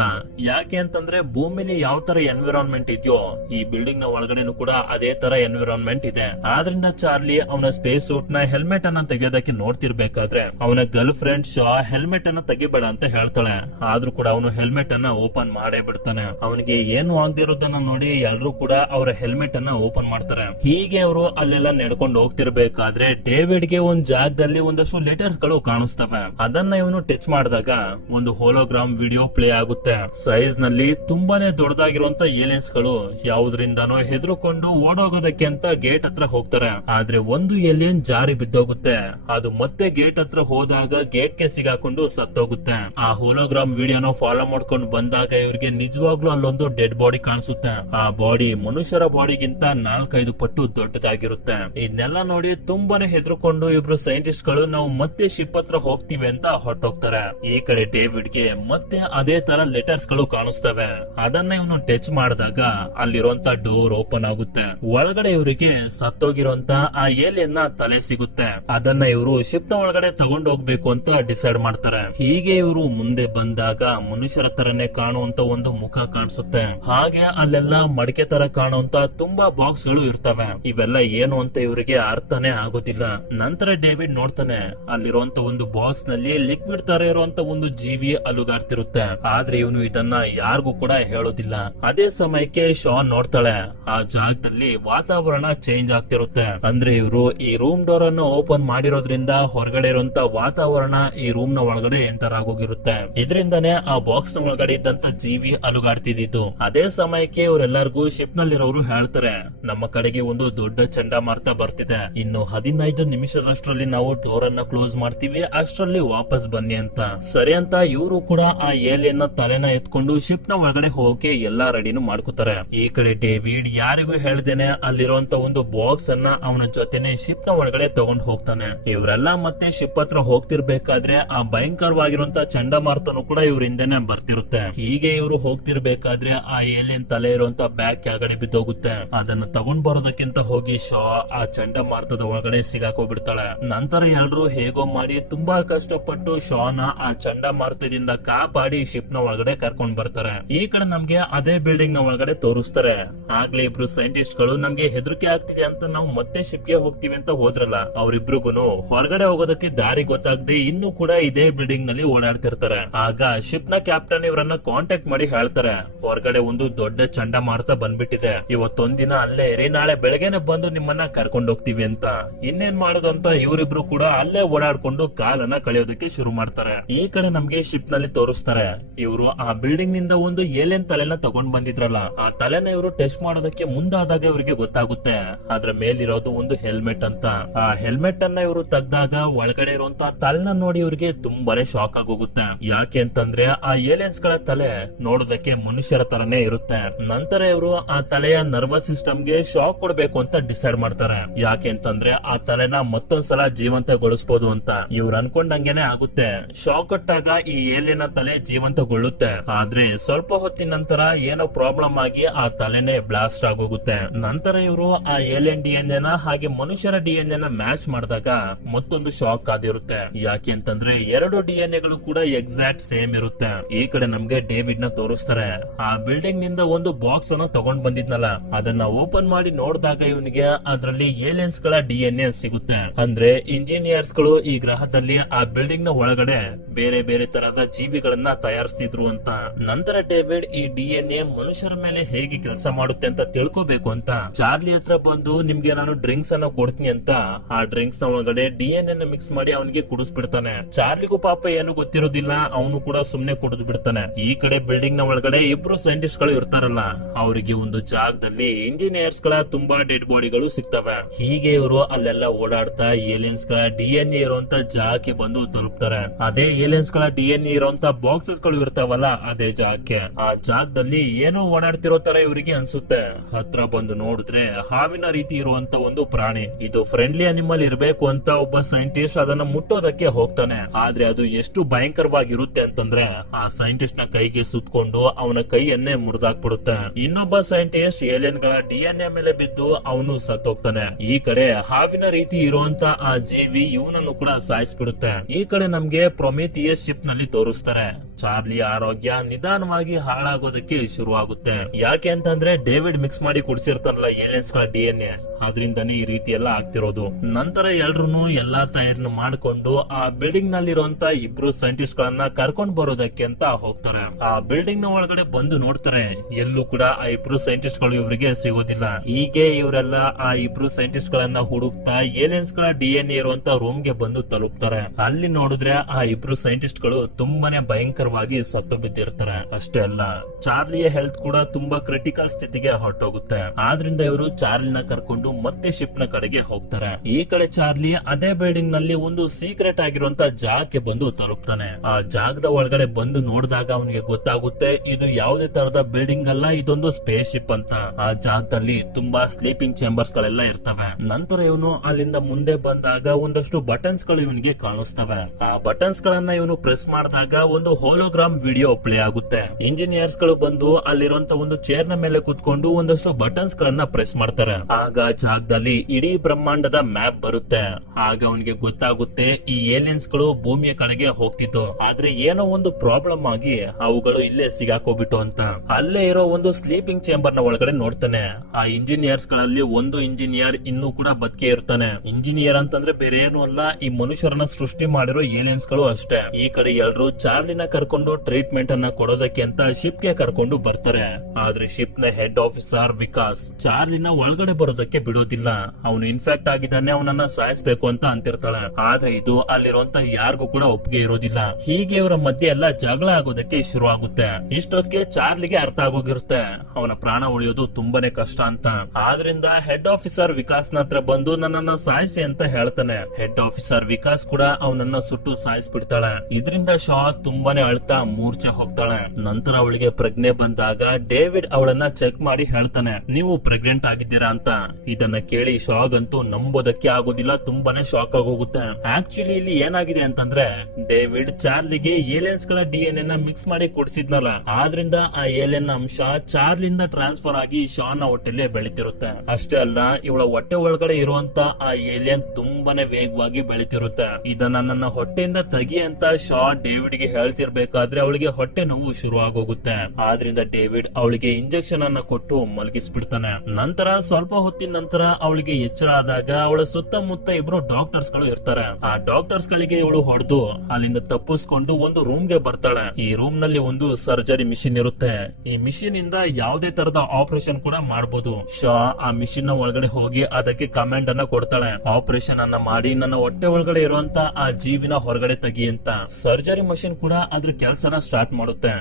ಯಾಕೆ ಅಂತಂದ್ರೆ ಭೂಮಿಲಿ ಯಾವ ತರ ಎನ್ವಿರಾನ್ಮೆಂಟ್ ಇದೆಯೋ ಈ ಬಿಲ್ಡಿಂಗ್ ನ ಒಳಗಡೆನೂ ಕೂಡ ಅದೇ ತರ ಎನ್ವಿರಾನ್ಮೆಂಟ್ ಇದೆ. ಆದ್ರಿಂದ ಚಾರ್ಲಿ ಅವನ ಸ್ಪೇಸ್ ಸೂಟ್ ನ ಹೆಲ್ಮೆಟ್ ಅನ್ನ ತೆಗೆಯೋದಕ್ಕೆ ನೋಡ್ತಿರ್ಬೇಕಾದ್ರೆ ಅವನ ಗರ್ಲ್ ಫ್ರೆಂಡ್ ಶಾ ಹೆಲ್ಮೆಟ್ ಅನ್ನ ತೆಗಿಬೇಡ ಅಂತ ಹೇಳ್ತಾಳೆ. ಆದ್ರೂ ಕೂಡ ಅವನು ಹೆಲ್ಮೆಟ್ ಅನ್ನ ಓಪನ್ ಮಾಡೇ ಬಿಡ್ತಾನೆ. ಅವನಿಗೆ ಏನು ಆಗದಿರೋದನ್ನ ನೋಡಿ ಎಲ್ಲರೂ ಕೂಡ ಅವರ ಹೆಲ್ಮೆಟ್ ಅನ್ನ ಓಪನ್ ಮಾಡ್ತಾರೆ. ಹೀಗೆ ಅವರು ಅಲ್ಲೆಲ್ಲ ನಡ್ಕೊಂಡು ಹೋಗ್ತಿರ್ಬೇಕಾದ್ರೆ ಡೇವಿಡ್ ಗೆ ಒಂದ್ ಜಾಗದಲ್ಲಿ ಒಂದಷ್ಟು ಲೆಟರ್ಸ್ ಗಳು ಕಾಣಿಸ್ತವೆ. ಅದನ್ನ ಇವನು ಟಚ್ ಮಾಡಿದಾಗ ಒಂದು ಹೋಲೋಗ್ರಾಮ್ ವಿಡಿಯೋ ಪ್ಲೇ ಆಗುತ್ತೆ. ಸೈಜ್ ನಲ್ಲಿ ತುಂಬಾನೇ ದೊಡ್ಡದಾಗಿರುವಂತ ಏಲಿಯನ್ಸ್ ಗಳು ಯಾವುದರಿಂದಾನೋ ಹೆದರ್ಕೊಂಡು ಓಡೋಗೋದಕ್ಕೆ ಅಂತ ಗೇಟ್ ಹತ್ರ ಹೋಗ್ತಾರೆ. ಆದ್ರೆ ಒಂದು ಏಲಿಯನ್ ಜಾರಿ ಬಿದ್ದೋಗುತ್ತೆ. ಅದು ಮತ್ತೆ ಗೇಟ್ ಹತ್ರ ಹೋದಾಗ ಗೇಟ್ ಗೆ ಸಿಗಾಕೊಂಡು ಸತ್ತೋಗುತ್ತೆ. ಆ ಹೋಲೋಗ್ರಾಮ್ ವಿಡಿಯೋನ ಫಾಲೋ ಮಾಡ್ಕೊಂಡು ಬಂದಾಗ ಇವ್ರಿಗೆ ನಿಜವಾಗ್ಲೂ ಅಲ್ಲೊಂದು ಡೆಡ್ ಬಾಡಿ ಕಾಣಿಸುತ್ತೆ. ಆ ಬಾಡಿ ಮನುಷ್ಯರ ಬಾಡಿಗಿಂತ 4-5 ಪಟ್ಟು ದೊಡ್ಡದಾಗಿರುತ್ತೆ. ಇದನ್ನೆಲ್ಲ ನೋಡಿ ತುಂಬಾನೇ ಹೆದರ್ಕೊಂಡು ಇಬ್ರು ಸೈಂಟಿಸ್ಟ್ ಗಳು ನಾವು ಮತ್ತೆ ಶಿಪ್ ಹತ್ರ ಹೋಗ್ತೀವಿ ಅಂತ ಹೊರಟೋಗ್ತಾರೆ. ಈ ಕಡೆ ಡೇವಿಡ್ ಗೆ ಮತ್ತೆ ಅದೇ ತರ ಲೆಟರ್ಸ್ ಗಳು ಕಾಣಿಸ್ತವೆ. ಅದನ್ನ ಇವನು ಟಚ್ ಮಾಡಿದಾಗ ಅಲ್ಲಿರುವಂತ ಡೋರ್ ಓಪನ್ ಆಗುತ್ತೆ. ಒಳಗಡೆ ಇವರಿಗೆ ಸತ್ತೋಗಿರುವಂತ ಆ ಏಲಿಯನ್ ನ ತಲೆ ಸಿಗುತ್ತೆ. ಅದನ್ನ ಇವರು ಶಿಪ್ ನ ಒಳಗಡೆ ತಗೊಂಡು ಹೋಗ್ಬೇಕು ಅಂತ ಡಿಸೈಡ್ ಮಾಡ್ತಾರೆ. ಹೀಗೆ ಇವರು ಮುಂದೆ ಬಂದಾಗ ಮನುಷ್ಯರ ತರನೇ ಕಾಣುವಂತ ಒಂದು ಮುಖ ಕಾಣಿಸುತ್ತೆ. ಹಾಗೆ ಅಲ್ಲೆಲ್ಲ ಮಡಿಕೆ ತರ ಕಾಣುವಂತ ತುಂಬಾ ಬಾಕ್ಸ್ ಗಳು ಇರ್ತವೆ. ಇವೆಲ್ಲ ಏನು ಅಂತ ಇವರಿಗೆ ಅರ್ಥನೇ ಆಗೋದಿಲ್ಲ. ನಂತರ ಡೇವಿಡ್ ನೋಡ್ತಾನೆ, ಅಲ್ಲಿರುವಂತ ಒಂದು ಬಾಕ್ಸ್ ನಲ್ಲಿ ಲಿಕ್ವಿಡ್ ತರ ಇರುವಂತ ಒಂದು ಜೀವಿ ಅಲುಗಾಡ್ತಿರುತ್ತೆ. ಆದ್ರೆ ಇವನು ಇದನ್ನ ಯಾರಿಗೂ ಕೂಡ ಹೇಳೋದಿಲ್ಲ. ಅದೇ ಸಮಯಕ್ಕೆ ಶಾನ್ ನೋಡ್ತಾಳೆ, ಆ ಜಾಗದಲ್ಲಿ ವಾತಾವರಣ ಚೇಂಜ್ ಆಗ್ತಿರುತ್ತೆ. ಅಂದ್ರೆ ಇವರು ಈ ರೂಮ್ ಡೋರ್ ಅನ್ನು ಓಪನ್ ಮಾಡಿರೋದ್ರಿಂದ ಹೊರಗಡೆ ಇರುವಂತ ವಾತಾವರಣ ಈ ರೂಮ್ ನ ಒಳಗಡೆ ಎಂಟರ್ ಆಗೋಗಿರುತ್ತೆ. ಇದರಿಂದಾನೇ ಆ ಬಾಕ್ಸ್ ನ ಒಳಗಡೆ ಇದ್ದಂತ ಜೀವಿ ಅಲುಗಾಡ್ತಿದ್ದು. ಅದೇ ಸಮಯಕ್ಕೆ ಇವರೆಲ್ಲರಿಗೂ ಶಿಪ್ ನಲ್ಲಿರೋರು ಹೇಳ್ತಾರೆ, ನಮ್ಮ ಕಡೆಗೆ ಒಂದು ದೊಡ್ಡ ಚಂಡಮಾರುತ ಬರ್ತಿದೆ, ಇನ್ನು 15 ನಿಮಿಷದಷ್ಟರಲ್ಲಿ ನಾವು ಡೋರ್ ಅನ್ನ ಕ್ಲೋಸ್ ಮಾಡ್ತೀವಿ, ಅಷ್ಟರಲ್ಲಿ ವಾಪಸ್ ಬನ್ನಿ ಅಂತ. ಸರಿ ಅಂತ ಇವರು ಕೂಡ ಆ ಏಲಿಯನ್ ನ ತಲೆನ ಎತ್ಕೊಂಡು ಶಿಪ್ ನ ಒಳಗಡೆ ಹೋಗಕ್ಕೆ ಎಲ್ಲಾ ರೆಡಿನೂ ಮಾಡ್ಕೋತಾರೆ. ಈ ಕಡೆ ಡೇವಿಡ್ ಯಾರಿಗೂ ಹೇಳ್ದೇನೆ ಅಲ್ಲಿರುವಂತ ಒಂದು ಬಾಕ್ಸ್ ಅನ್ನ ಅವನ ಜೊತೆನೆ ಶಿಪ್ ನ ಒಳಗಡೆ ತಗೊಂಡ್ ಹೋಗ್ತಾನೆ. ಇವರೆಲ್ಲ ಮತ್ತೆ ಶಿಪ್ ಹತ್ರ ಹೋಗ್ತಿರ್ಬೇಕಾದ್ರೆ ಆ ಭಯಂಕರವಾಗಿರುವಂತ ಚಂಡಮಾರುತನು ಕೂಡ ಇವ್ರ ಹಿಂದೆನೆ ಬರ್ತಿರುತ್ತೆ. ಹೀಗೆ ಇವರು ಹೋಗ್ತಿರ್ಬೇಕಾದ್ರೆ ಆ ಏಲಿಯನ್ ತಲೆ ಇರುವಂತ ಬ್ಯಾಗ್ ಕೆಳಗಡೆ ಬಿದ್ದೋಗುತ್ತೆ. ಅದನ್ನ ತಗೊಂಡ್ ಬರೋದಕ್ಕಿಂತ ಹೋಗಿ ಶಾ ಆ ಚಂಡಮಾರುತದ ಒಳಗಡೆ ಸಿಗಾಕೋಗ್ಬಿಡ್ತಾಳೆ. ನಂತರ ಎಲ್ರು ಹೇಗೋ ಮಾಡಿ ತುಂಬಾ ಕಷ್ಟಪಟ್ಟು ಶಾನ ಆ ಚಂಡಮಾರುತದಿಂದ ಕಾಪಾಡಿ ಶಿಪ್ ನ ಒಳಗಡೆ ಕರ್ಕೊಂಡ್ ಬರ್ತಾರೆ. ಈ ಕಡೆ ನಮ್ಗೆ ಅದೇ ಬಿಲ್ಡಿಂಗ್ ನ ಒಳಗಡೆ ತೋರಿಸ್ತಾರೆ. ಆಗ್ಲೇ ಇಬ್ರು ಸೈಂಟಿಸ್ಟ್ ಗಳು ನಮ್ಗೆ ಹೆದರಿಕೆ ಆಗ್ತಿದೆ ಅಂತ ನಾವು ಮತ್ತೆ ಶಿಪ್ ಗೆ ಹೋಗ್ತೀವಿ ಅಂತ ಹೋದ್ರಲ್ಲ, ಅವ್ರಿಬ್ರಿಗೂನು ಹೊರಗಡೆ ಹೋಗೋದಕ್ಕೆ ದಾರಿ ಗೊತ್ತಾಗದೆ ಇನ್ನೂ ಕೂಡ ಇದೇ ಬಿಲ್ಡಿಂಗ್ ನಲ್ಲಿ ಓಡಾಡ್ತಿರ್ತಾರೆ. ಆಗ ಶಿಪ್ ನ ಕ್ಯಾಪ್ಟನ್ ಇವರನ್ನ ಕಾಂಟ್ಯಾಕ್ಟ್ ಮಾಡಿ ಹೇಳ್ತಾರೆ, ಹೊರಗಡೆ ಒಂದು ದೊಡ್ಡ ಚಂಡಮಾರುತ ಬಂದ್ಬಿಟ್ಟಿದೆ, ಇವತ್ತೊಂದಿನ ಅಲ್ಲೇ ಇರಿ, ನಾಳೆ ಬೆಳಗ್ಗೆನೆ ಬಂದು ನಿಮ್ಮನ್ನ ಕರ್ಕೊಂಡು ಹೋಗ್ತೀವಿ ಅಂತ. ಇನ್ನೇನ್ ಮಾಡೋದು ಅಂತ ಇವರಿಬ್ರು ಕೂಡ ಅಲ್ಲೇ ಓಡಾಡ್ಕೊಂಡು ಕಾಲನ್ನ ಕಳೆಯೋದಕ್ಕೆ ಶುರು ಮಾಡ್ತಾರೆ. ಈ ಕಡೆ ನಮ್ಗೆ ಶಿಪ್ ನಲ್ಲಿ ತೋರಿಸ್ತಾರೆ, ಇವರು ಆ ಬಿಲ್ಡಿಂಗ್ ನಿಂದ ಒಂದು ಏಲಿಯನ್ ತಲೆನ ತಗೊಂಡ್ ಬಂದಿದ್ರಲ್ಲ, ಆ ತಲೆನ ಇವರು ಟೆಸ್ಟ್ ಮಾಡೋದಕ್ಕೆ ಮುಂದಾದಾಗ ಇವರಿಗೆ ಗೊತ್ತಾಗುತ್ತೆ ಅದ್ರ ಮೇಲಿರೋದು ಒಂದು ಹೆಲ್ಮೆಟ್ ಅಂತ. ಆ ಹೆಲ್ಮೆಟ್ ಅನ್ನ ಇವರು ತೆಗ್ದಾಗ ಒಳಗಡೆ ಇರುವಂತ ತಲೆನ ನೋಡಿ ಇವರಿಗೆ ತುಂಬಾನೇ ಶಾಕ್ ಆಗೋಗುತ್ತೆ. ಯಾಕೆ ಅಂತಂದ್ರೆ ಅಂದ್ರೆ ಆ ಏಲಿಯನ್ಸ್ ಗಳ ತಲೆ ನೋಡೋದಕ್ಕೆ ಮನುಷ್ಯರ ತರನೇ ಇರುತ್ತೆ. ನಂತರ ಇವರು ಆ ತಲೆಯ ನರ್ವಸ್ ಸಿಸ್ಟಮ್ ಗೆ ಶಾಕ್ ಕೊಡ್ಬೇಕು ಅಂತ ಡಿಸೈಡ್ ಮಾಡ್ತಾರೆ. ಯಾಕೆ ಅಂತಂದ್ರೆ ಆ ತಲೆನ ಮತ್ತೊಂದ್ಸಲ ಜೀವಂತಗೊಳಿಸಬಹುದು ಅಂತ. ಇವ್ರು ಅನ್ಕೊಂಡಂಗೆನೆ ಆಗುತ್ತೆ. ಶಾಕ್ ಕೊಟ್ಟಾಗ ಈ ಏಲಿಯನ್ ತಲೆ ಜೀವಂತಗೊಳ್ಳುತ್ತೆ. ಆದ್ರೆ ಸ್ವಲ್ಪ ಹೊತ್ತಿನ ನಂತರ ಏನೋ ಪ್ರಾಬ್ಲಮ್ ಆಗಿ ಆ ತಲೆನೇ ಬ್ಲಾಸ್ಟ್ ಆಗೋಗುತ್ತೆ. ನಂತರ ಇವರು ಆ ಏಲಿಯನ್ ಡಿಎನ್ಎ ನ ಹಾಗೆ ಮನುಷ್ಯರ ಡಿಎನ್ಎ ನ ಮ್ಯಾಚ್ ಮಾಡಿದಾಗ ಮತ್ತೊಂದು ಶಾಕ್ ಆದಿರುತ್ತೆ. ಯಾಕೆ ಅಂತಂದ್ರೆ ಎರಡು ಡಿಎನ್ಎ ಗಳು ಕೂಡ ಎಕ್ಸಾಕ್ಟ್ ಸೇಮ್ ಇರುತ್ತೆ. ಈ ಕಡೆ ನಮ್ಗೆ ಡೇವಿಡ್ ನ ತೋರಿಸ್ತಾರೆ. ಆ ಬಿಲ್ಡಿಂಗ್ ನಿಂದ ಒಂದು ಬಾಕ್ಸ್ ಅನ್ನ ತಗೊಂಡ್ ಬಂದಿದ್ನಲ್ಲ, ಅದನ್ನ ಓಪನ್ ಮಾಡಿ ನೋಡಿದಾಗ ಇವನಿಗೆ ಅದರಲ್ಲಿ ಏಲಿಯನ್ಸ್ ಗಳ ಡಿಎನ್ಎ ಸಿಗುತ್ತೆ. ಅಂದ್ರೆ ಇಂಜಿನಿಯರ್ಸ್ ಗಳು ಈ ಗ್ರಹದಲ್ಲಿ ಆ ಬಿಲ್ಡಿಂಗ್ ನ ಒಳಗಡೆ ಬೇರೆ ಬೇರೆ ತರಹದ ಜೀವಿಗಳನ್ನ ತಯಾರಿಸಿದ್ರು ಅಂತ. ನಂತರ ಡೇವಿಡ್ ಈ ಡಿಎನ್ಎ ಮನುಷ್ಯರ ಮೇಲೆ ಹೇಗೆ ಕೆಲಸ ಮಾಡುತ್ತೆ ಅಂತ ತಿಳ್ಕೋಬೇಕು ಅಂತ ಚಾರ್ಲಿ ಹತ್ರ ಬಂದು, ನಿಮ್ಗೆ ನಾನು ಡ್ರಿಂಕ್ಸ್ ಅನ್ನ ಕೊಡ್ತೀನಿ ಅಂತ ಆ ಡ್ರಿಂಕ್ಸ್ ನ ಒಳಗಡೆ ಡಿಎನ್ಎ ನ ಮಿಕ್ಸ್ ಮಾಡಿ ಅವನಿಗೆ ಕುಡಿಸ್ಬಿಡ್ತಾನೆ. ಚಾರ್ಲಿಗೂ ಪಾಪ ಏನು ಗೊತ್ತಿರೋದಿಲ್ಲ, ಅವನು ಕೂಡ ಸುಮ್ನೆ ಕುಡಿದು ಬಿಡ್ತಾನೆ. ಈ ಕಡೆ ಬಿಲ್ಡಿಂಗ್ ನ ಒಳಗಡೆ ಇಬ್ರು ಸೈಂಟಿಸ್ಟ್ ಗಳು ಇರ್ತಾರಲ್ಲ, ಅವರಿಗೆ ಒಂದು ಜಾಗದಲ್ಲಿ ಇಂಜಿನಿಯರ್ಸ್ ಗಳ ತುಂಬಾ ಡೆಡ್ ಬಾಡಿಗಳು ಸಿಗ್ತವೆ. ಹೀಗೆ ಇವರು ಅಲ್ಲೆಲ್ಲ ಓಡಾಡ್ತಾ ಏಲಿಯನ್ಸ್ ಗಳ ಡಿಎನ್ಎ ಇರುವಂತ ಜಾಗಕ್ಕೆ ಬಂದು ತಲುಪ್ತಾರೆ. ಅದೇ ಏಲಿಯನ್ಸ್ ಗಳ ಡಿಎನ್ಎ ಇರುವಂತ ಬಾಕ್ಸಸ್ ಗಳು ಇರ್ತಾವಲ್ಲ, ಅದೇ ಜಾಗಕ್ಕೆ. ಆ ಜಾಗದಲ್ಲಿ ಏನೋ ಓಡಾಡ್ತಿರೋ ತರ ಇವರಿಗೆ ಅನ್ಸುತ್ತೆ. ಹತ್ರ ಬಂದು ನೋಡಿದ್ರೆ ಹಾವಿನ ರೀತಿ ಇರುವಂತ ಒಂದು ಪ್ರಾಣಿ. ಇದು ಫ್ರೆಂಡ್ಲಿ ಅನಿಮಲ್ ಇರಬೇಕು ಅಂತ ಒಬ್ಬ ಸೈಂಟಿಸ್ಟ್ ಅದನ್ನ ಮುಟ್ಟೋದಕ್ಕೆ ಹೋಗ್ತಾನೆ. ಆದ್ರೆ ಅದು ಎಷ್ಟು ಭಯಂಕರವಾಗಿರುತ್ತೆ ಅಂತಂದ್ರೆ ಆ ಸೈಂಟಿಸ್ಟ್ ನ ಕೈಗೆ ಸುತ್ಕೊಂಡು ಅವನ ಕೈಯನ್ನೇ ಮುರಿದಾಕ್ಬಿಡುತ್ತೆ. ಇನ್ನೊಬ್ಬ ಸೈಂಟಿಸ್ಟ್ ಏಲಿಯನ್ ಗಳ ಡಿಎನ್ಎ ಮೇಲೆ ಬಿದ್ದು ಅವನು ಸತ್ತೋಗ್ತಾನೆ. ಈ ಕಡೆ ಹಾವಿನ ರೀತಿ ಇರುವಂತ ಆ ಜೀವಿ ಇವನನ್ನು ಕೂಡ ಸಾಯಿಸ್ಬಿಡುತ್ತೆ. ಈ ಕಡೆ ನಮ್ಗೆ ಪ್ರೊಮೆಥಿಯಸ್ ಶಿಪ್ ನಲ್ಲಿ ತೋರಿಸ್ತಾರೆ. ಚಾರ್ಲಿ ಆರೋಗ್ಯ ನಿಧಾನವಾಗಿ ಹಾಳಾಗೋದಕ್ಕೆ ಶುರುವಾಗುತ್ತೆ. ಯಾಕೆ ಅಂತಂದ್ರೆ ಡೇವಿಡ್ ಮಿಕ್ಸ್ ಮಾಡಿ ಕುಡಿಸಿರ್ತಾರಲ್ಲ ಏಲಿಯನ್ಸ್ ಗಳ ಡಿಎನ್ಎ, ಅದರಿಂದನೇ ಈ ರೀತಿ ಎಲ್ಲ ಆಗ್ತಿರೋದು. ನಂತರ ಎಲ್ರು ಎಲ್ಲಾ ತಯಾರಿನ ಮಾಡ್ಕೊಂಡು ಆ ಬಿಲ್ಡಿಂಗ್ ನಲ್ಲಿರುವಂತ ಇಬ್ರು ಸೈಂಟಿಸ್ಟ್ ಗಳನ್ನ ಕರ್ಕೊಂಡ್ ಬರೋದಕ್ಕೆ ಅಂತ ಹೋಗ್ತಾರೆ. ಆ ಬಿಲ್ಡಿಂಗ್ ನ ಒಳಗಡೆ ಬಂದು ನೋಡ್ತಾರೆ, ಎಲ್ಲೂ ಕೂಡ ಆ ಇಬ್ರು ಸೈಂಟಿಸ್ಟ್ ಗಳು ಇವರಿಗೆ ಸಿಗೋದಿಲ್ಲ. ಹೀಗೆ ಇವರೆಲ್ಲ ಆ ಇಬ್ರು ಸೈಂಟಿಸ್ಟ್ ಗಳನ್ನ ಹುಡುಕ್ತಾ ಏಲಿಯನ್ಸ್ ಗಳ ಡಿಎನ್ಎ ಇರುವಂತ ರೂಮ್ ಗೆ ಬಂದು ತಲುಪ್ತಾರೆ. ಅಲ್ಲಿ ನೋಡಿದ್ರೆ ಆ ಇಬ್ರು ಸೈಂಟಿಸ್ಟ್ ಗಳು ತುಂಬಾನೇ ಭಯಂಕರವಾಗಿ ಸತ್ತು ಬಿದ್ದಿರ್ತಾರೆ. ಅಷ್ಟೇ ಅಲ್ಲ, ಚಾರ್ಲಿಯ ಹೆಲ್ತ್ ಕೂಡ ತುಂಬಾ ಕ್ರಿಟಿಕಲ್ ಸ್ಥಿತಿಗೆ ಹೊರಟೋಗುತ್ತೆ. ಆದ್ರಿಂದ ಇವರು ಚಾರ್ಲಿನ ಕರ್ಕೊಂಡು ಮತ್ತೆ ಶಿಪ್ ನ ಕಡೆಗೆ ಹೋಗ್ತಾರೆ. ಈ ಕಡೆ ಚಾರ್ಲಿ ಅದೇ ಬಿಲ್ಡಿಂಗ್ ನಲ್ಲಿ ಒಂದು ಸೀಕ್ರೆಟ್ ಆಗಿರುವಂತ ಜಾಗಕ್ಕೆ ಬಂದು ತಲುಪ್ತಾನೆ. ಆ ಜಾಗದ ಒಳಗಡೆ ಬಂದು ನೋಡಿದಾಗ ಅವನಿಗೆ ಗೊತ್ತಾಗುತ್ತೆ, ಇದು ಯಾವುದೇ ತರದ ಬಿಲ್ಡಿಂಗ್ ಅಲ್ಲ, ಇದೊಂದು ಸ್ಪೇಸ್ ಶಿಪ್ ಅಂತ. ಆ ಜಾಗದಲ್ಲಿ ತುಂಬಾ ಸ್ಲೀಪಿಂಗ್ ಚೇಂಬರ್ಸ್ ಗಳೆಲ್ಲ ಇರ್ತವೆ. ನಂತರ ಇವನು ಅಲ್ಲಿಂದ ಮುಂದೆ ಬಂದಾಗ ಒಂದಷ್ಟು ಬಟನ್ಸ್ ಗಳು ಇವನಿಗೆ ಕಾಣಿಸ್ತವೆ. ಆ ಬಟನ್ಸ್ ಗಳನ್ನ ಇವನು ಪ್ರೆಸ್ ಮಾಡಿದಾಗ ಒಂದು ಹೋಲೋಗ್ರಾಮ್ ವಿಡಿಯೋ ಪ್ಲೇ ಆಗುತ್ತೆ. ಇಂಜಿನಿಯರ್ಸ್ ಗಳು ಬಂದು ಅಲ್ಲಿರುವಂತ ಒಂದು ಚೇರ್ ನ ಮೇಲೆ ಕುತ್ಕೊಂಡು ಒಂದಷ್ಟು ಬಟನ್ಸ್ ಗಳನ್ನ ಪ್ರೆಸ್ ಮಾಡ್ತಾರೆ. ಆಗ ಜಾಗದಲ್ಲಿ ಇಡೀ ಬ್ರಹ್ಮಾಂಡದ ಮ್ಯಾಪ್ ಬರುತ್ತೆ. ಆಗ ಅವನಿಗೆ ಗೊತ್ತಾಗುತ್ತೆ, ಈ ಏಲಿಯನ್ಸ್ ಗಳು ಭೂಮಿಯ ಕಡೆಗೆ ಹೋಗ್ತಿತ್ತು, ಆದ್ರೆ ಏನೋ ಒಂದು ಪ್ರಾಬ್ಲಮ್ ಆಗಿ ಅವುಗಳು ಇಲ್ಲೇ ಸಿಗಾಕೋಬಿಟ್ಟು ಅಂತ. ಅಲ್ಲೇ ಇರೋ ಒಂದು ಸ್ಲೀಪಿಂಗ್ ಚೇಂಬರ್ ನ ಒಳಗಡೆ ನೋಡ್ತಾನೆ. ಆ ಇಂಜಿನಿಯರ್ಸ್ ಗಳಲ್ಲಿ ಒಂದು ಇಂಜಿನಿಯರ್ ಇನ್ನೂ ಕೂಡ ಬದುಕೇ ಇರ್ತಾನೆ. ಇಂಜಿನಿಯರ್ ಅಂತಂದ್ರೆ ಬೇರೆ ಏನು ಅಲ್ಲ, ಈ ಮನುಷ್ಯರನ್ನ ಸೃಷ್ಟಿ ಮಾಡಿರೋ ಏಲಿಯನ್ಸ್ ಗಳು ಅಷ್ಟೇ. ಈ ಕಡೆ ಎಲ್ರು ಚಾರ್ಲಿನ ಕರ್ಕೊಂಡು ಟ್ರೀಟ್ಮೆಂಟ್ ಅನ್ನ ಕೊಡೋದಕ್ಕೆ ಅಂತ ಶಿಪ್ ಗೆ ಕರ್ಕೊಂಡು ಬರ್ತಾರೆ. ಆದ್ರೆ ಶಿಪ್ ನ ಹೆಡ್ ಆಫೀಸರ್ ವಿಕಾಸ್ ಚಾರ್ಲಿನ ಒಳಗಡೆ ಬರೋದಕ್ಕೆ ಬಿಡೋದಿಲ್ಲ. ಅವನು ಇನ್ಫೆಕ್ಟ್ ಆಗಿದ್ದಾನೆ, ಅವನನ್ನ ಸಾಯಿಸ್ಬೇಕು ಅಂತ ಅಂತಿರ್ತಾಳೆ. ಆದ್ರೆ ಇದು ಅಲ್ಲಿರುವಂತ ಯಾರಿಗೂ ಕೂಡ ಒಪ್ಪಿಗೆ ಇರೋದಿಲ್ಲ. ಹೀಗೆ ಇವರ ಮಧ್ಯೆ ಎಲ್ಲ ಜಗಳ ಆಗೋದಕ್ಕೆ ಶುರು ಆಗುತ್ತೆ. ಇಷ್ಟೊತ್ತಿಗೆ ಚಾರ್ಲಿಗೆ ಅರ್ಥ ಆಗೋಗಿರುತ್ತೆ, ಅವನ ಪ್ರಾಣ ಉಳಿಯೋದು ತುಂಬಾನೇ ಕಷ್ಟ ಅಂತ. ಆದ್ರಿಂದ ಹೆಡ್ ಆಫೀಸರ್ ವಿಕಾಸ್ ನ ಹತ್ರ ಬಂದು ನನ್ನನ್ನ ಸಾಯಿಸಿ ಅಂತ ಹೇಳ್ತಾನೆ. ಹೆಡ್ ಆಫೀಸರ್ ವಿಕಾಸ್ ಕೂಡ ಅವನನ್ನ ಸುಟ್ಟು ಸಾಯಿಸ್ಬಿಡ್ತಾಳೆ. ಇದರಿಂದ ಶಾ ತುಂಬಾನೇ ಅಳ್ತಾ ಮೂರ್ಛೆ ಹೋಗ್ತಾಳೆ. ನಂತರ ಅವಳಿಗೆ ಪ್ರಜ್ಞೆ ಬಂದಾಗ ಡೇವಿಡ್ ಅವಳನ್ನ ಚೆಕ್ ಮಾಡಿ ಹೇಳ್ತಾನೆ, ನೀವು ಪ್ರೆಗ್ನೆಂಟ್ ಆಗಿದ್ದೀರಾ ಅಂತ. ಇದನ್ನ ಕೇಳಿ ಶಾಕ್ ಅಂತೂ ನಂಬೋದಕ್ಕೆ ಆಗೋದಿಲ್ಲ, ತುಂಬಾನೇ ಶಾಕ್ ಆಗೋಗುತ್ತೆ. ಆಕ್ಚುಲಿ ಇಲ್ಲಿ ಏನಾಗಿದೆ ಅಂತಂದ್ರೆ, ಡೇವಿಡ್ ಚಾರ್ಲಿಗೆ ಏಲಿಯನ್ಸ್ ಗಳ ಡಿಎನ್ಎ ನ ಮಿಕ್ಸ್ ಮಾಡಿ ಕೊಡಿಸಿದ್ನಲ್ಲ, ಆದ್ರಿಂದ ಆ ಏಲಿಯನ್ ಅಂಶ ಚಾರ್ಲಿಂದ ಟ್ರಾನ್ಸ್ಫರ್ ಆಗಿ ಶಾನ ಹೊಟ್ಟೆಲೆ ಬೆಳಿತಿರುತ್ತೆ. ಅಷ್ಟೇ ಅಲ್ಲ, ಇವಳ ಹೊಟ್ಟೆ ಒಳಗಡೆ ಇರುವಂತ ಆ ಏಲಿಯನ್ ತುಂಬಾನೇ ವೇಗವಾಗಿ ಬೆಳಿತಿರುತ್ತೆ. ಇದನ್ನ ನನ್ನ ಹೊಟ್ಟೆಯಿಂದ ತೆಗಿ ಅಂತ ಶಾ ಡೇವಿಡ್ ಗೆ ಹೇಳ್ತಿರ್ಬೇಕಾದ್ರೆ ಅವಳಿಗೆ ಹೊಟ್ಟೆ ನೋವು ಶುರು ಆಗೋಗುತ್ತೆ. ಆದ್ರಿಂದ ಡೇವಿಡ್ ಅವಳಿಗೆ ಇಂಜೆಕ್ಷನ್ ಅನ್ನ ಕೊಟ್ಟು ಮಲಗಿಸ್ಬಿಡ್ತಾನೆ. ನಂತರ ಸ್ವಲ್ಪ ಹೊತ್ತಿನ ನಂತರ ಅವಳಿಗೆ ಎಚ್ಚರ ಆದಾಗ ಅವಳ ಸುತ್ತಮುತ್ತ ಇಬ್ರು ಡಾಕ್ಟರ್ಸ್ ಗಳು ಇರ್ತಾರೆ. ಆ ಡಾಕ್ಟರ್ಸ್ ಗಳಿಗೆ ಇವಳು ಹೊಡೆದು ಅಲ್ಲಿಂದ ತಪ್ಪಿಸ್ಕೊಂಡು ಒಂದು ರೂಮ್ ಗೆ ಬರ್ತಾಳೆ. ಈ ರೂಮ್ ನಲ್ಲಿ ಒಂದು ಸರ್ಜರಿ ಮಿಷಿನ್ ಇರುತ್ತೆ. ಈ ಮಿಷಿನ್ ಇಂದ ಯಾವುದೇ ತರದ ಆಪರೇಷನ್ ಕೂಡ ಮಾಡಬಹುದು. ಶಾ ಆ ಮಿಷಿನ್ ನ ಒಳಗಡೆ ಹೋಗಿ ಅದಕ್ಕೆ ಕಮಾಂಡ್ ಅನ್ನ ಕೊಡ್ತಾಳೆ, ಆಪರೇಷನ್ ಅನ್ನ ಮಾಡಿ ನನ್ನ ಹೊಟ್ಟೆ ಒಳಗಡೆ ಇರುವಂತ ಆ ಜೀವಿನ ಹೊರಗಡೆ ತೆಗಿ ಅಂತ. ಸರ್ಜರಿ ಮಷಿನ್ ಕೂಡ ಅದ್ರ ಅದ್ರ ಕೆಲಸನ ಸ್ಟಾರ್ಟ್ ಮಾಡುತ್ತೆ.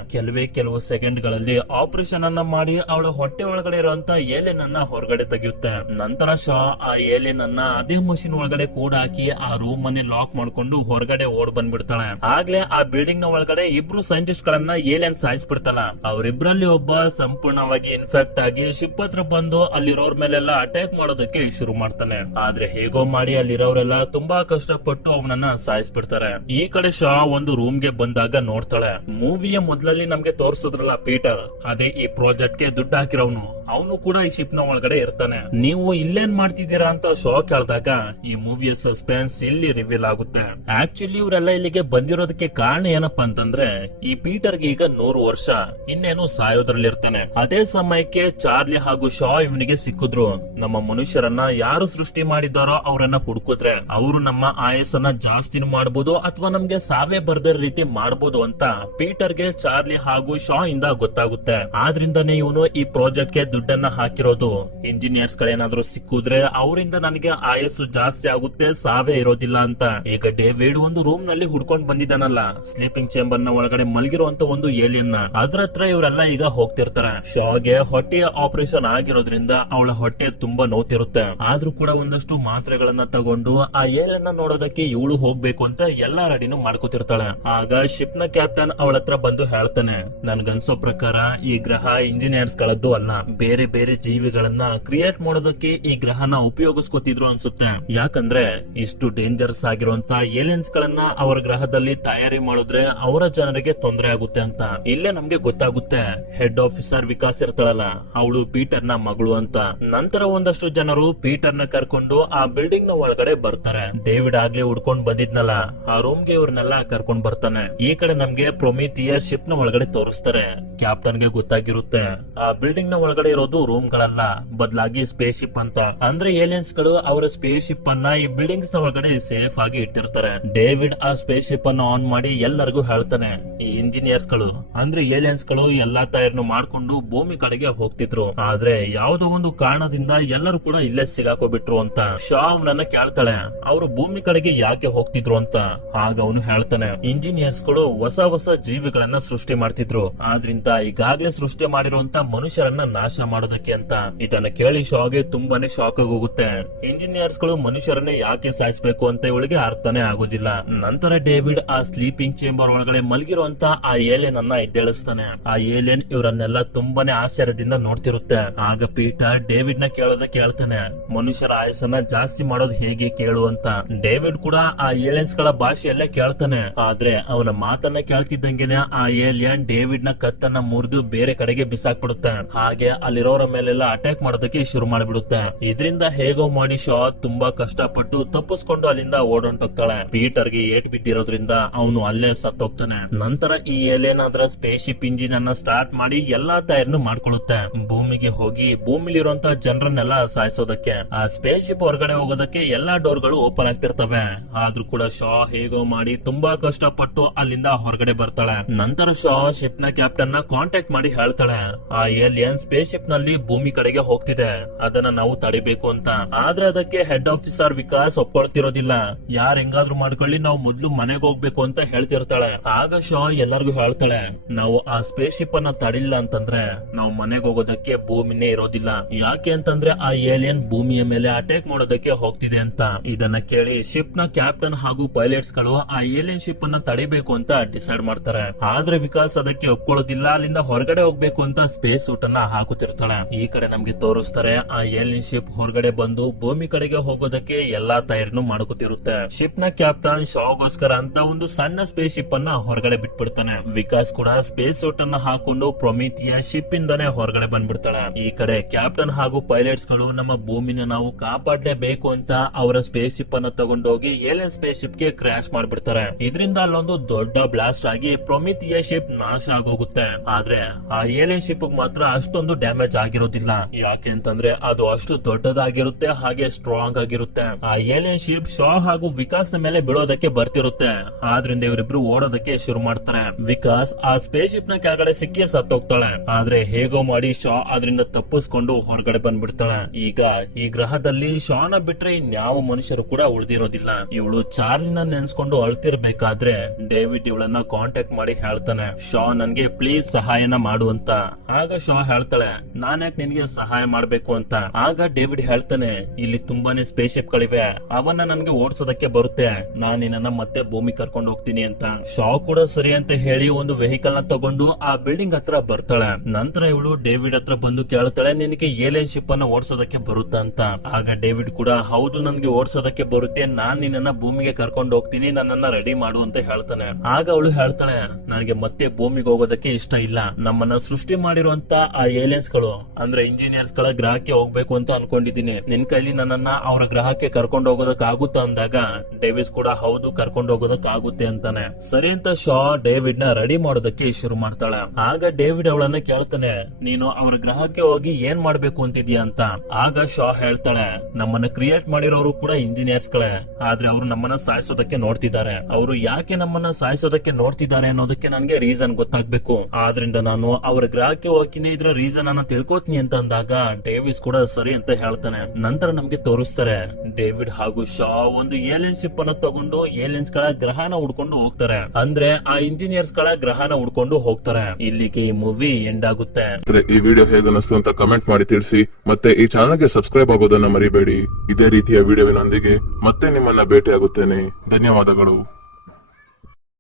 ಕೆಲವು ಸೆಕೆಂಡ್ ಗಳಲ್ಲಿ ಆಪರೇಷನ್ ಅನ್ನ ಮಾಡಿ ಅವಳ ಹೊಟ್ಟೆ ಒಳಗಡೆ ಇರುವಂತ ಏಲಿಯನ್ ಅನ್ನ ಹೊರಗಡೆ ತೆಗೆಯುತ್ತೆ. ನಂತರ ಶಾ ಆ ಏಲಿಯನ್ ಅನ್ನ ಅದೇ ಮಷಿನ್ ಒಳಗಡೆ ಕೂಡ ಹಾಕಿ ಆ ರೂಮ್ ಅನ್ನೇ ಲಾಕ್ ಮಾಡ್ಕೊಂಡು ಹೊರಗಡೆ ಓಡ್ ಬಂದ್ಬಿಡ್ತಾಳೆ. ಆಗ್ಲೇ ಆ ಬಿಲ್ಡಿಂಗ್ ನ ಒಳಗಡೆ ಇಬ್ರು ಸೈಂಟಿಸ್ಟ್ ಗಳನ್ನ ಏಲಿಯನ್ ಸಾಯಿಸ್ಬಿಡ್ತಾಳ. ಅವರಿಬ್ರಲ್ಲಿ ಒಬ್ಬ ಸಂಪೂರ್ಣವಾಗಿ ಇನ್ಫೆಕ್ಟ್ ಆಗಿ ಶಿಪ್ ಹತ್ರ ಬಂದು ಅಲ್ಲಿರೋರ್ ಮೇಲೆಲ್ಲ ಅಟ್ಯಾಕ್ ಮಾಡೋದಕ್ಕೆ ಶುರು ಮಾಡ್ತಾನೆ. ಆದ್ರೆ ಹೇಗೋ ಮಾಡಿ ಅಲ್ಲಿರೋರೆಲ್ಲ ತುಂಬಾ ಕಷ್ಟಪಟ್ಟು ಅವನನ್ನ ಸಾಯಿಸ್ಬಿಡ್ತಾರೆ. ಈ ಕಡೆ ಶಾ ಒಂದು ರೂಮ್ ಗೆ ಬಂದಾಗ ನೋಡ್ತಾಳೆ, ಮೂವಿಯ ಮೊದಲಲ್ಲಿ ನಮ್ಗೆ ತೋರಿಸಿದ್ರಲ್ಲ ಪೀಟರ್, ಅದೇ ಈ ಪ್ರಾಜೆಕ್ಟ್ ಗೆ ದುಡ್ಡು ಹಾಕಿರೋನು, ಅವನು ಕೂಡ ಈ ಶಿಪ್ ನ ಒಳಗಡೆ ಇರ್ತಾನೆ. ನೀವು ಇಲ್ಲೇನ್ ಮಾಡ್ತಿದ್ದೀರಾ ಅಂತ ಶಾ ಕೇಳಿದಾಗ ಈ ಮೂವಿಯ ಸಸ್ಪೆನ್ಸ್ ಇಲ್ಲಿ ರಿವೀಲ್ ಆಗುತ್ತೆ. ಆಕ್ಚುಲಿ ಇವರೆಲ್ಲ ಇಲ್ಲಿಗೆ ಬಂದಿರೋದಕ್ಕೆ ಕಾರಣ ಏನಪ್ಪಾ ಅಂತಂದ್ರೆ, ಈ ಪೀಟರ್ ಗೆ ಈಗ 100 ವರ್ಷ, ಇನ್ನೇನು ಸಾಯೋದ್ರಲ್ಲಿ ಇರ್ತಾನೆ. ಅದೇ ಸಮಯಕ್ಕೆ ಚಾರ್ಲಿ ಹಾಗೂ ಶಾ ಇವನಿಗೆ ಸಿಕ್ಕಿದ್ರು. ನಮ್ಮ ಮನುಷ್ಯರನ್ನ ಯಾರು ಸೃಷ್ಟಿ ಮಾಡಿದಾರೋ ಅವರನ್ನ ಹುಡುಕಿದ್ರೆ ಅವರು ನಮ್ಮ ಆಯಸ್ಸನ್ನ ಜಾಸ್ತಿನೂ ಮಾಡಬಹುದು ಅಥವಾ ನಮ್ಗೆ ಸಾವೇ ಬರ್ದ ರೀತಿ ಮಾಡಬಹುದು ಅಂತ ಪೀಟರ್ ಗೆ ಚಾರ್ಲಿ ಹಾಗೂ ಶಾ ಇಂದ ಗೊತ್ತಾಗುತ್ತೆ. ಆದ್ರಿಂದಾನೇ ಇವನು ಈ ಪ್ರಾಜೆಕ್ಟ್ ಗೆ ದುಡ್ಡನ್ನ ಹಾಕಿರೋದು. ಇಂಜಿನಿಯರ್ಸ್ ಗಳೇನಾದ್ರೂ ಸಿಕ್ಕಿದ್ರೆ ಅವರಿಂದ ನನಗೆ ಆಯಸ್ಸು ಜಾಸ್ತಿ ಆಗುತ್ತೆ, ಸಾವೇ ಇರೋದಿಲ್ಲ ಅಂತ. ಈಗ ಡೇವಿಡ್ ಒಂದು ರೂಮ್ ನಲ್ಲಿ ಹುಡ್ಕೊಂಡ್ ಬಂದಿದ್ದಾನಲ್ಲ, ಸ್ಲೀಪಿಂಗ್ ಚೇಂಬರ್ ನ ಒಳಗಡೆ ಮಲಗಿರುವಂತ ಒಂದು ಏಲಿಯನ್ ನ, ಅದ್ರ ಹತ್ರ ಇವರೆಲ್ಲ ಈಗ ಹೋಗ್ತಿರ್ತಾರೆ. ಶಾಗೆ ಹೊಟ್ಟೆಯ ಆಪರೇಷನ್ ಆಗಿರೋದ್ರಿಂದ ಅವಳ ಹೊಟ್ಟೆ ತುಂಬಾ ನೋತಿರುತ್ತೆ. ಆದ್ರೂ ಕೂಡ ಒಂದಷ್ಟು ಮಾತ್ರೆಗಳನ್ನ ತಗೊಂಡು ಆ ಏಲಿಯನ್ ನೋಡೋದಕ್ಕೆ ಇವಳು ಹೋಗ್ಬೇಕು ಅಂತ ಎಲ್ಲಾ ರೆಡಿನೂ ಮಾಡ್ಕೋತಿರ್ತಾಳೆ. ಆಗ ಶಿಪ್ ನ ಕ್ಯಾಪ್ಟನ್ ಅವಳ ಹತ್ರ ಬಂದು ಹೇಳ್ತಾನೆ, ನನ್ಗನ್ಸೋ ಪ್ರಕಾರ ಈ ಗ್ರಹ ಇಂಜಿನಿಯರ್ಸ್ ಗಳದ್ದು ಅಲ್ಲ, ಬೇರೆ ಬೇರೆ ಜೀವಿಗಳನ್ನ ಕ್ರಿಯೇಟ್ ಮಾಡೋದಕ್ಕೆ ಈ ಗ್ರಹನ ಉಪಯೋಗಿಸ್ಕೊತಿದ್ರು ಅನ್ಸುತ್ತೆ. ಯಾಕಂದ್ರೆ ಇಷ್ಟು ಡೇಂಜರ್ಸ್ ಆಗಿರುವಂತ ಏಲಿಯನ್ಸ್ ಗಳನ್ನ ಅವರ ಗ್ರಹದಲ್ಲಿ ತಯಾರಿ ಮಾಡಿದ್ರೆ ಅವರ ಜನರಿಗೆ ತೊಂದರೆ ಆಗುತ್ತೆ ಅಂತ. ಇಲ್ಲೇ ನಮ್ಗೆ ಗೊತ್ತಾಗುತ್ತೆ ಹೆಡ್ ಆಫೀಸರ್ ವಿಕಾಸ್ ಇರ್ತಾಳಲ್ಲ, ಅವಳು ಪೀಟರ್ ನ ಮಗಳು ಅಂತ. ನಂತರ ಒಂದಷ್ಟು ಜನರು ಪೀಟರ್ ನ ಕರ್ಕೊಂಡು ಆ ಬಿಲ್ಡಿಂಗ್ ನ ಒಳಗಡೆ ಬರ್ತಾರೆ. ಡೇವಿಡ್ ಆಗ್ಲೇ ಹುಡ್ಕೊಂಡ್ ಬಂದಿದ್ನಲ್ಲ, ಆ ರೂಮ್ ಗೆ ಇವ್ರನ್ನೆಲ್ಲ ಕರ್ಕೊಂಡ್ ಬರ್ತಾನೆ. ಈ ಕಡೆ ನಮ್ಗೆ ಪ್ರೊಮಿಥಿಯ ಶಿಪ್ ನ ಒಳಗಡೆ ತೋರಿಸ್ತಾರೆ. ಕ್ಯಾಪ್ಟನ್ ಗೆ ಗೊತ್ತಾಗಿರುತ್ತೆ ಆ ಬಿಲ್ಡಿಂಗ್ ನ ಒಳಗಡೆ ಇರೋದು ರೂಮ್ ಗಳಲ್ಲ, ಬದಲಾಗಿ ಸ್ಪೇಸ್ ಶಿಪ್ ಅಂತ. ಅಂದ್ರೆ ಏಲಿಯನ್ಸ್ ಗಳು ಅವರ ಸ್ಪೇಸ್ ಶಿಪ್ ಅನ್ನ ಈ ಬಿಲ್ಡಿಂಗ್ಸ್ ನ ಒಳಗಡೆ ಸೇಫ್ ಆಗಿ ಇಟ್ಟಿರ್ತಾರೆ. ಡೇವಿಡ್ ಆ ಸ್ಪೇಸ್ ಶಿಪ್ ಅನ್ನು ಆನ್ ಮಾಡಿ ಎಲ್ಲರಿಗೂ ಹೇಳ್ತಾನೆ, ಈ ಇಂಜಿನಿಯರ್ಸ್ ಗಳು ಅಂದ್ರೆ ಏಲಿಯನ್ಸ್ ಗಳು ಎಲ್ಲಾ ತಯಾರನ್ನು ಮಾಡ್ಕೊಂಡು ಭೂಮಿ ಕಡೆಗೆ ಹೋಗ್ತಿದ್ರು, ಆದ್ರೆ ಯಾವ್ದೋ ಒಂದು ಕಾರಣದಿಂದ ಎಲ್ಲರೂ ಕೂಡ ಇಲ್ಲೇ ಸಿಗಾಕೋಬಿಟ್ರು ಅಂತ. ಶಾ ಅವನನ್ನ ಕೇಳ್ತಾಳೆ, ಅವರು ಭೂಮಿ ಕಡೆಗೆ ಯಾಕೆ ಹೋಗ್ತಿದ್ರು ಅಂತ. ಆಗ ಅವನು ಹೇಳ್ತಾನೆ, ಇಂಜಿನಿಯರ್ಸ್ ಗಳು ಹೊಸ ಹೊಸ ಜೀವಿಗಳನ್ನ ಸೃಷ್ಟಿ ಮಾಡ್ತಿದ್ರು, ಆದ್ರಿಂದ ಈಗಾಗ್ಲೇ ಸೃಷ್ಟಿ ಮಾಡಿರುವಂತ ಮನುಷ್ಯರನ್ನ ನಾಶ ಮಾಡೋದಕ್ಕೆ ಅಂತ. ಇದನ್ನ ಕೇಳಿ ಶಾಗೆ ತುಂಬಾನೇ ಶಾಕ್ ಆಗಿ ಹೋಗುತ್ತೆ. ಇಂಜಿನಿಯರ್ಸ್ ಗಳು ಮನುಷ್ಯರನ್ನ ಯಾಕೆ ಸಾಯಿಸ್ಬೇಕು ಅಂತ ಇವಳಿಗೆ ಅರ್ಥನೇ ಆಗೋದಿಲ್ಲ. ನಂತರ ಡೇವಿಡ್ ಆ ಸ್ಲೀಪಿಂಗ್ ಚೇಂಬರ್ ಒಳಗಡೆ ಮಲಗಿರುವಂತ ಆ ಏಲಿಯನ್ ಅನ್ನ ಎದ್ದೇಳಿಸ್ತಾನೆ. ಆ ಏಲಿಯನ್ ಇವರನ್ನೆಲ್ಲ ತುಂಬಾನೇ ಆಶ್ಚರ್ಯದಿಂದ ನೋಡ್ತಿರುತ್ತೆ. ಆಗ ಪೀಟರ್ ಡೇವಿಡ್ ನ ಕೇಳೋದಕ್ಕೆ ಹೇಳ್ತಾನೆ, ಮನುಷ್ಯರ ಆಯಸ್ಸನ್ನ ಜಾಸ್ತಿ ಮಾಡೋದು ಹೇಗೆ ಕೇಳು ಅಂತ. ಡೇವಿಡ್ ಕೂಡ ಆ ಏಲಿಯನ್ಸ್ ಗಳ ಭಾಷೆಯಲ್ಲೇ ಕೇಳ್ತಾನೆ. ಆದ್ರೆ ಅವನ ಮಾತನ್ನ ಕೇಳ್ತಿದ್ದಂಗೆನೆ ಆ ಏಲಿಯನ್ ಡೇವಿಡ್ ನ ಕತ್ತನ್ನ ಮುರಿದು ಬೇರೆ ಕಡೆಗೆ ಬಿಸಾಕ್ಬಿಡುತ್ತೆ. ಹಾಗೆ ಅಲ್ಲಿರೋರ ಮೇಲೆಲ್ಲ ಅಟ್ಯಾಕ್ ಮಾಡೋದಕ್ಕೆ ಶುರು ಮಾಡಿಬಿಡುತ್ತೆ. ಇದರಿಂದ ಹೇಗೋ ಮಾಡಿ ಶಾ ತುಂಬಾ ಕಷ್ಟಪಟ್ಟು ತಪ್ಪಿಸ್ಕೊಂಡು ಅಲ್ಲಿಂದ ಓಡೊಂಟೋಗ್ತಾಳೆ. ಪೀಟರ್ ಗೆ ಏಟ್ ಬಿದ್ದಿರೋದ್ರಿಂದ ಅವನು ಅಲ್ಲೇ ಸತ್ತೋಗ್ತಾನೆ. ನಂತರ ಈ ಏಲಿಯನ್ ಅದರ ಸ್ಪೇಸ್ ಶಿಪ್ ಇಂಜಿನ್ ಅನ್ನ ಸ್ಟಾರ್ಟ್ ಮಾಡಿ ಎಲ್ಲಾ ತಯಾರನ್ನು ಮಾಡ್ಕೊಳ್ಳುತ್ತೆ. ಭೂಮಿಗೆ ಹೋಗಿ ಭೂಮಿಲಿರುವಂತಹ ಜನರನ್ನೆಲ್ಲ ಸಾಯಿಸೋದಕ್ಕೆ. ಆ ಸ್ಪೇಸ್ ಶಿಪ್ ಹೊರಗಡೆ ಹೋಗೋದಕ್ಕೆ ಎಲ್ಲಾ ಡೋರ್ ಗಳು ಓಪನ್ ಆಗ್ತಿರ್ತವೆ. ಆದ್ರೂ ಕೂಡ ಶಾ ಹೇಗೋ ಮಾಡಿ ತುಂಬಾ ಕಷ್ಟಪಟ್ಟು ಅಲ್ಲಿಂದ ಹೊರಗಡೆ ಬರ್ತಾಳೆ. ನಂತರ ಶಾ ಶಿಪ್ ನ ಕ್ಯಾಪ್ಟನ್ ನ ಕಾಂಟ್ಯಾಕ್ಟ್ ಮಾಡಿ ಹೇಳ್ತಾಳೆ, ಆ ಏಲಿಯನ್ ಸ್ಪೇಸ್ ಶಿಪ್ ನಲ್ಲಿ ಭೂಮಿ ಕಡೆಗೆ ಹೋಗ್ತಿದೆ, ಅದನ್ನ ನಾವು ತಡಿಬೇಕು ಅಂತ. ಆದ್ರೆ ಅದಕ್ಕೆ ಹೆಡ್ ಆಫೀಸರ್ ವಿಕಾಸ್ ಒಪ್ಕೊಳ್ತಿರೋದಿಲ್ಲ. ಯಾರ್ ಹೆಂಗಾದ್ರೂ ಮಾಡ್ಕೊಳ್ಳಿ, ನಾವು ಮೊದ್ಲು ಮನೆಗೆ ಹೋಗ್ಬೇಕು ಅಂತ ಹೇಳ್ತಿರ್ತಾಳೆ. ಆಗ ಶಾ ಎಲ್ಲರಿಗೂ ಹೇಳ್ತಾಳೆ, ನಾವು ಆ ಸ್ಪೇಸ್ ಶಿಪ್ ಅನ್ನ ತಡಿಲ್ಲ ಅಂತಂದ್ರೆ ನಾವು ಮನೆಗೆ ಹೋಗೋದಕ್ಕೆ ಭೂಮಿನೇ ಇರೋದಿಲ್ಲ. ಯಾಕೆ ಅಂತಂದ್ರೆ ಆ ಏಲಿಯನ್ ಭೂಮಿಯ ಮೇಲೆ ಅಟ್ಯಾಕ್ ಮಾಡೋದಕ್ಕೆ ಹೋಗ್ತಿದೆ ಅಂತ. ಇದನ್ನ ಕೇಳಿ ಶಿಪ್ ನ ಕ್ಯಾಪ್ಟನ್ ಹಾಗೂ ಪೈಲಟ್ಸ್ ಗಳು ಆ ಏಲಿಯನ್ ಶಿಪ್ ಅನ್ನ ತಡಿಬೇಕು ಅಂತ ಡಿಸೈಡ್ ಮಾಡ್ತಾರೆ. ಆದ್ರೆ ವಿಕಾಸ್ ಅದಕ್ಕೆ ಒಪ್ಕೊಳ್ಳೋದಿಲ್ಲ. ಅಲ್ಲಿಂದ ಹೊರಗಡೆ ಹೋಗ್ಬೇಕು ಅಂತ ಸ್ಪೇಸ್ ಸೂಟ್ ಅನ್ನ ಹಾಕುತ್ತಿರ್ತಾಳೆ. ಈ ಕಡೆ ನಮ್ಗೆ ತೋರಿಸ್ತಾರೆ ಆ ಏಲಿಯನ್ ಶಿಪ್ ಹೊರಗಡೆ ಬಂದು ಭೂಮಿ ಕಡೆಗೆ ಹೋಗೋದಕ್ಕೆ ಎಲ್ಲಾ ತಯಾರಿನೂ ಮಾಡ್ಕೊತಿರುತ್ತೆ. ಶಿಪ್ ನ ಕ್ಯಾಪ್ಟನ್ ಶಾಗೋಸ್ಕರ ಅಂತ ಒಂದು ಸಣ್ಣ ಸ್ಪೇಸ್ ಶಿಪ್ ಅನ್ನ ಹೊರಗಡೆ ಬಿಟ್ಬಿಡ್ತಾನೆ. ವಿಕಾಸ್ ಕೂಡ ಸ್ಪೇಸ್ ಸೂಟ್ ಅನ್ನ ಹಾಕೊಂಡು ಪ್ರೊಮಿಥಿಯ ಶಿಪ್ ಇಂದಾನೆ ಹೊರಗಡೆ ಬಂದ್ಬಿಡ್ತಾಳೆ. ಈ ಕಡೆ ಕ್ಯಾಪ್ಟನ್ ಹಾಗೂ ಪೈಲಟ್ಸ್ ಗಳು ನಮ್ಮ ಭೂಮಿನ ನಾವು ಕಾಪಾಡಲೇಬೇಕು ಅಂತ ಅವರ ಸ್ಪೇಸ್ ಶಿಪ್ ಅನ್ನ ತಗೊಂಡೋಗಿ ಏಲಿಯನ್ ಸ್ಪೇಸ್ ಶಿಪ್ ಗೆ ಕ್ರಾಶ್ ಮಾಡ್ಬಿಡ್ತಾರೆ. ಇದರಿಂದ ಅಲ್ಲೊಂದು ದೊಡ್ಡ ಬ್ಲಾಸ್ಟ್ ಆಗಿ ಪ್ರೊಮಿಥಿಯ ಶಿಪ್ ನಾಶ ಆಗೋಗುತ್ತೆ. ಆದ್ರೆ ಆ ಏಲಿಯನ್ ಶಿಪ್ ಮಾತ್ರ ಅಷ್ಟೊಂದು ಡ್ಯಾಮೇಜ್ ಆಗಿರೋದಿಲ್ಲ. ಯಾಕೆ ಅಂತಂದ್ರೆ ಅದು ಅಷ್ಟು ದೊಡ್ಡದಾಗಿರುತ್ತೆ, ಹಾಗೆ ಸ್ಟ್ರಾಂಗ್ ಆಗಿರುತ್ತೆ. ಆ ಏಲಿಯನ್ ಶಿಪ್ ಶಾ ಹಾಗೂ ವಿಕಾಸ್ ಮೇಲೆ ಬೀಳೋದಕ್ಕೆ ಬರ್ತಿರುತ್ತೆ. ಆದ್ರಿಂದ ಇವರಿಬ್ರು ಓಡೋದಕ್ಕೆ ಶುರು ಮಾಡ್ತಾರೆ. ವಿಕಾಸ್ ಆ ಸ್ಪೇಸ್ ಶಿಪ್ ನ ಕೆಳಗಡೆ ಸಿಕ್ಕಿ ಸತ್ತೋಗ್ತಾಳೆ. ಆದ್ರೆ ಹೇಗೋ ಮಾಡಿ ಶಾ ಅದರಿಂದ ತಪ್ಪಿಸ್ಕೊಂಡು ಹೊರಗಡೆ ಬಂದ್ಬಿಡ್ತಾಳೆ. ಈಗ ಈ ಗ್ರಹದಲ್ಲಿ ಶಾನ ಬಿಟ್ರೆ ಇನ್ಯಾವ ಮನುಷ್ಯರು ಕೂಡ ಉಳಿದಿರೋದಿಲ್ಲ. ಇವಳು ಚಾರ್ಲಿನ ನೆನ್ಸ್ಕೊಂಡು ಅಳ್ತಿರ್ಬೇಕಾದ್ರೆ ಡೇವಿಡ್ ಇವಳನ್ನ ಅವ್ರನ್ನ ಕಾಂಟ್ಯಾಕ್ಟ್ ಮಾಡಿ ಹೇಳ್ತಾನೆ, ಶಾ ನನ್ಗೆ ಪ್ಲೀಸ್ ಸಹಾಯನ ಮಾಡು ಅಂತ. ಆಗ ಶಾ ಹೇಳ್ತಾಳೆ, ನಾನ್ಯಾಕೆ ನಿನ್ಗೆ ಸಹಾಯ ಮಾಡ್ಬೇಕು ಅಂತ. ಆಗ ಡೇವಿಡ್ ಹೇಳ್ತಾನೆ, ಇಲ್ಲಿ ತುಂಬಾನೇ ಸ್ಪೇಸ್ ಶಿಪ್ ಗಳಿವೆ, ಅವನ್ನ ನನ್ಗೆ ಓಡಿಸೋದಕ್ಕೆ ಬರುತ್ತೆ, ನಾನ್ ನಿನ್ನ ಮತ್ತೆ ಭೂಮಿ ಕರ್ಕೊಂಡು ಹೋಗ್ತೀನಿ ಅಂತ. ಶಾ ಕೂಡ ಸರಿ ಅಂತ ಹೇಳಿ ಒಂದು ವೆಹಿಕಲ್ ನ ತಗೊಂಡು ಆ ಬಿಲ್ಡಿಂಗ್ ಹತ್ರ ಬರ್ತಾಳೆ. ನಂತರ ಇವಳು ಡೇವಿಡ್ ಹತ್ರ ಬಂದು ಕೇಳ್ತಾಳೆ, ನಿನಗೆ ಏಲಿಯನ್ ಶಿಪ್ ಅನ್ನ ಓಡಿಸೋದಕ್ಕೆ ಬರುತ್ತಾ ಅಂತ. ಆಗ ಡೇವಿಡ್ ಕೂಡ, ಹೌದು ನನ್ಗೆ ಓಡಿಸೋದಕ್ಕೆ ಬರುತ್ತೆ, ನಾನ್ ನಿನ್ನ ಭೂಮಿಗೆ ಕರ್ಕೊಂಡು ಹೋಗ್ತೀನಿ, ನನ್ನನ್ನ ರೆಡಿ ಮಾಡು ಅಂತ ಹೇಳ್ತಾನೆ. ಆಗ ಅವಳು ಹೇಳ್ತಾಳೆ, ನನಗೆ ಮತ್ತೆ ಭೂಮಿಗೆ ಹೋಗೋದಕ್ಕೆ ಇಷ್ಟ ಇಲ್ಲ, ನಮ್ಮನ್ನ ಸೃಷ್ಟಿ ಮಾಡಿರುವಂತ ಆ ಏಲಿಯನ್ಸ್ ಗಳು ಅಂದ್ರೆ ಇಂಜಿನಿಯರ್ಸ್ ಗಳ ಗ್ರಹಕ್ಕೆ ಹೋಗ್ಬೇಕು ಅಂತ ಅನ್ಕೊಂಡಿದ್ದೀನಿ, ನಿನ್ ಕೈಲಿ ನನ್ನನ್ನ ಅವರ ಗ್ರಹಕ್ಕೆ ಕರ್ಕೊಂಡು ಹೋಗೋದಕ್ಕಾಗುತ್ತಾ ಅಂದಾಗ ಡೇವಿಸ್ ಕೂಡ ಹೌದು ಕರ್ಕೊಂಡು ಹೋಗೋದಕ್ಕಾಗುತ್ತೆ ಅಂತಾನೆ. ಸರಿ ಅಂತ ಶಾ ಡೇವಿಡ್ ನ ರೆಡಿ ಮಾಡೋದಕ್ಕೆ ಶುರು ಮಾಡ್ತಾಳೆ. ಆಗ ಡೇವಿಡ್ ಅವಳನ್ನ ಕೇಳ್ತಾನೆ, ನೀನು ಅವ್ರ ಗ್ರಹಕ್ಕೆ ಹೋಗಿ ಏನ್ ಮಾಡ್ಬೇಕು ಅಂತಿದ್ಯಾ ಅಂತ. ಆಗ ಶಾ ಹೇಳ್ತಾಳೆ, ನಮ್ಮನ್ನ ಕ್ರಿಯೇಟ್ ಮಾಡಿರೋರು ಕೂಡ ಇಂಜಿನಿಯರ್ಸ್ ಗಳೇ, ಆದ್ರೆ ಅವರು ನಮ್ಮನ್ನ ಸಾಯಿಸೋದಕ್ಕೆ ನೋಡ್ತಿದ್ದಾರೆ, ಅವರು ಯಾಕೆ ನಮ್ಮನ್ನ ಸಾಯಿಸೋದಕ್ಕೆ ನೋಡ್ತಿದ್ದಾರೆ ಅನ್ನೋದಕ್ಕೆ ನನ್ಗೆ ರೀಸನ್ ಗೊತ್ತಾಗ್ಬೇಕು, ಆದ್ರಿಂದ ನಾನು ಅವ್ರ ಗ್ರಹಕ್ಕೆ ಹೋಗ್ತೀನಿ, ಇದ್ರ ರೀಸನ್ ಅನ್ನ ತಿಳ್ಕೊತೀನಿ ಅಂತ ಅಂದಾಗ ಡೇವಿಸ್ ಕೂಡ ಸರಿ ಅಂತ ಹೇಳ್ತಾನೆ. ನಂತರ ನಮ್ಗೆ ತೋರಿಸ್ತಾರೆ, ಡೇವಿಡ್ ಹಾಗೂ ಶಾ ಒಂದು ಏಲಿಯನ್ ಶಿಪ್ ಅನ್ನ ತಗೊಂಡು ಏಲಿಯನ್ಸ್ ಗಳ ಗ್ರಹನ ಹುಡ್ಕೊಂಡು ಹೋಗ್ತಾರೆ, ಅಂದ್ರೆ ಆ ಇಂಜಿನಿಯರ್ಸ್ ಗಳ ಗ್ರಹನ ಹುಡ್ಕೊಂಡು ಹೋಗ್ತಾರೆ. ಇಲ್ಲಿಗೆ ಈ ಮೂವಿ ಎಂಡ್ ಆಗುತ್ತೆ. ಈ ವಿಡಿಯೋ ಹೇಗನ್ನಿಸ್ತು ಅಂತ ಕಮೆಂಟ್ ಮಾಡಿ ತಿಳಿಸಿ, ಮತ್ತೆ ಈ ಚಾನಲ್ಗೆ ಸಬ್ಸ್ಕ್ರೈಬ್ ಆಗೋದನ್ನ ಮರಿಬೇಡಿ. ಇದೇ ರೀತಿಯ ವಿಡಿಯೋವಿನೊಂದಿಗೆ ಮತ್ತೆ ನಿಮ್ಮನ್ನ ಭೇಟಿಯಾಗುತ್ತೇನೆ. ಧನ್ಯವಾದಗಳು.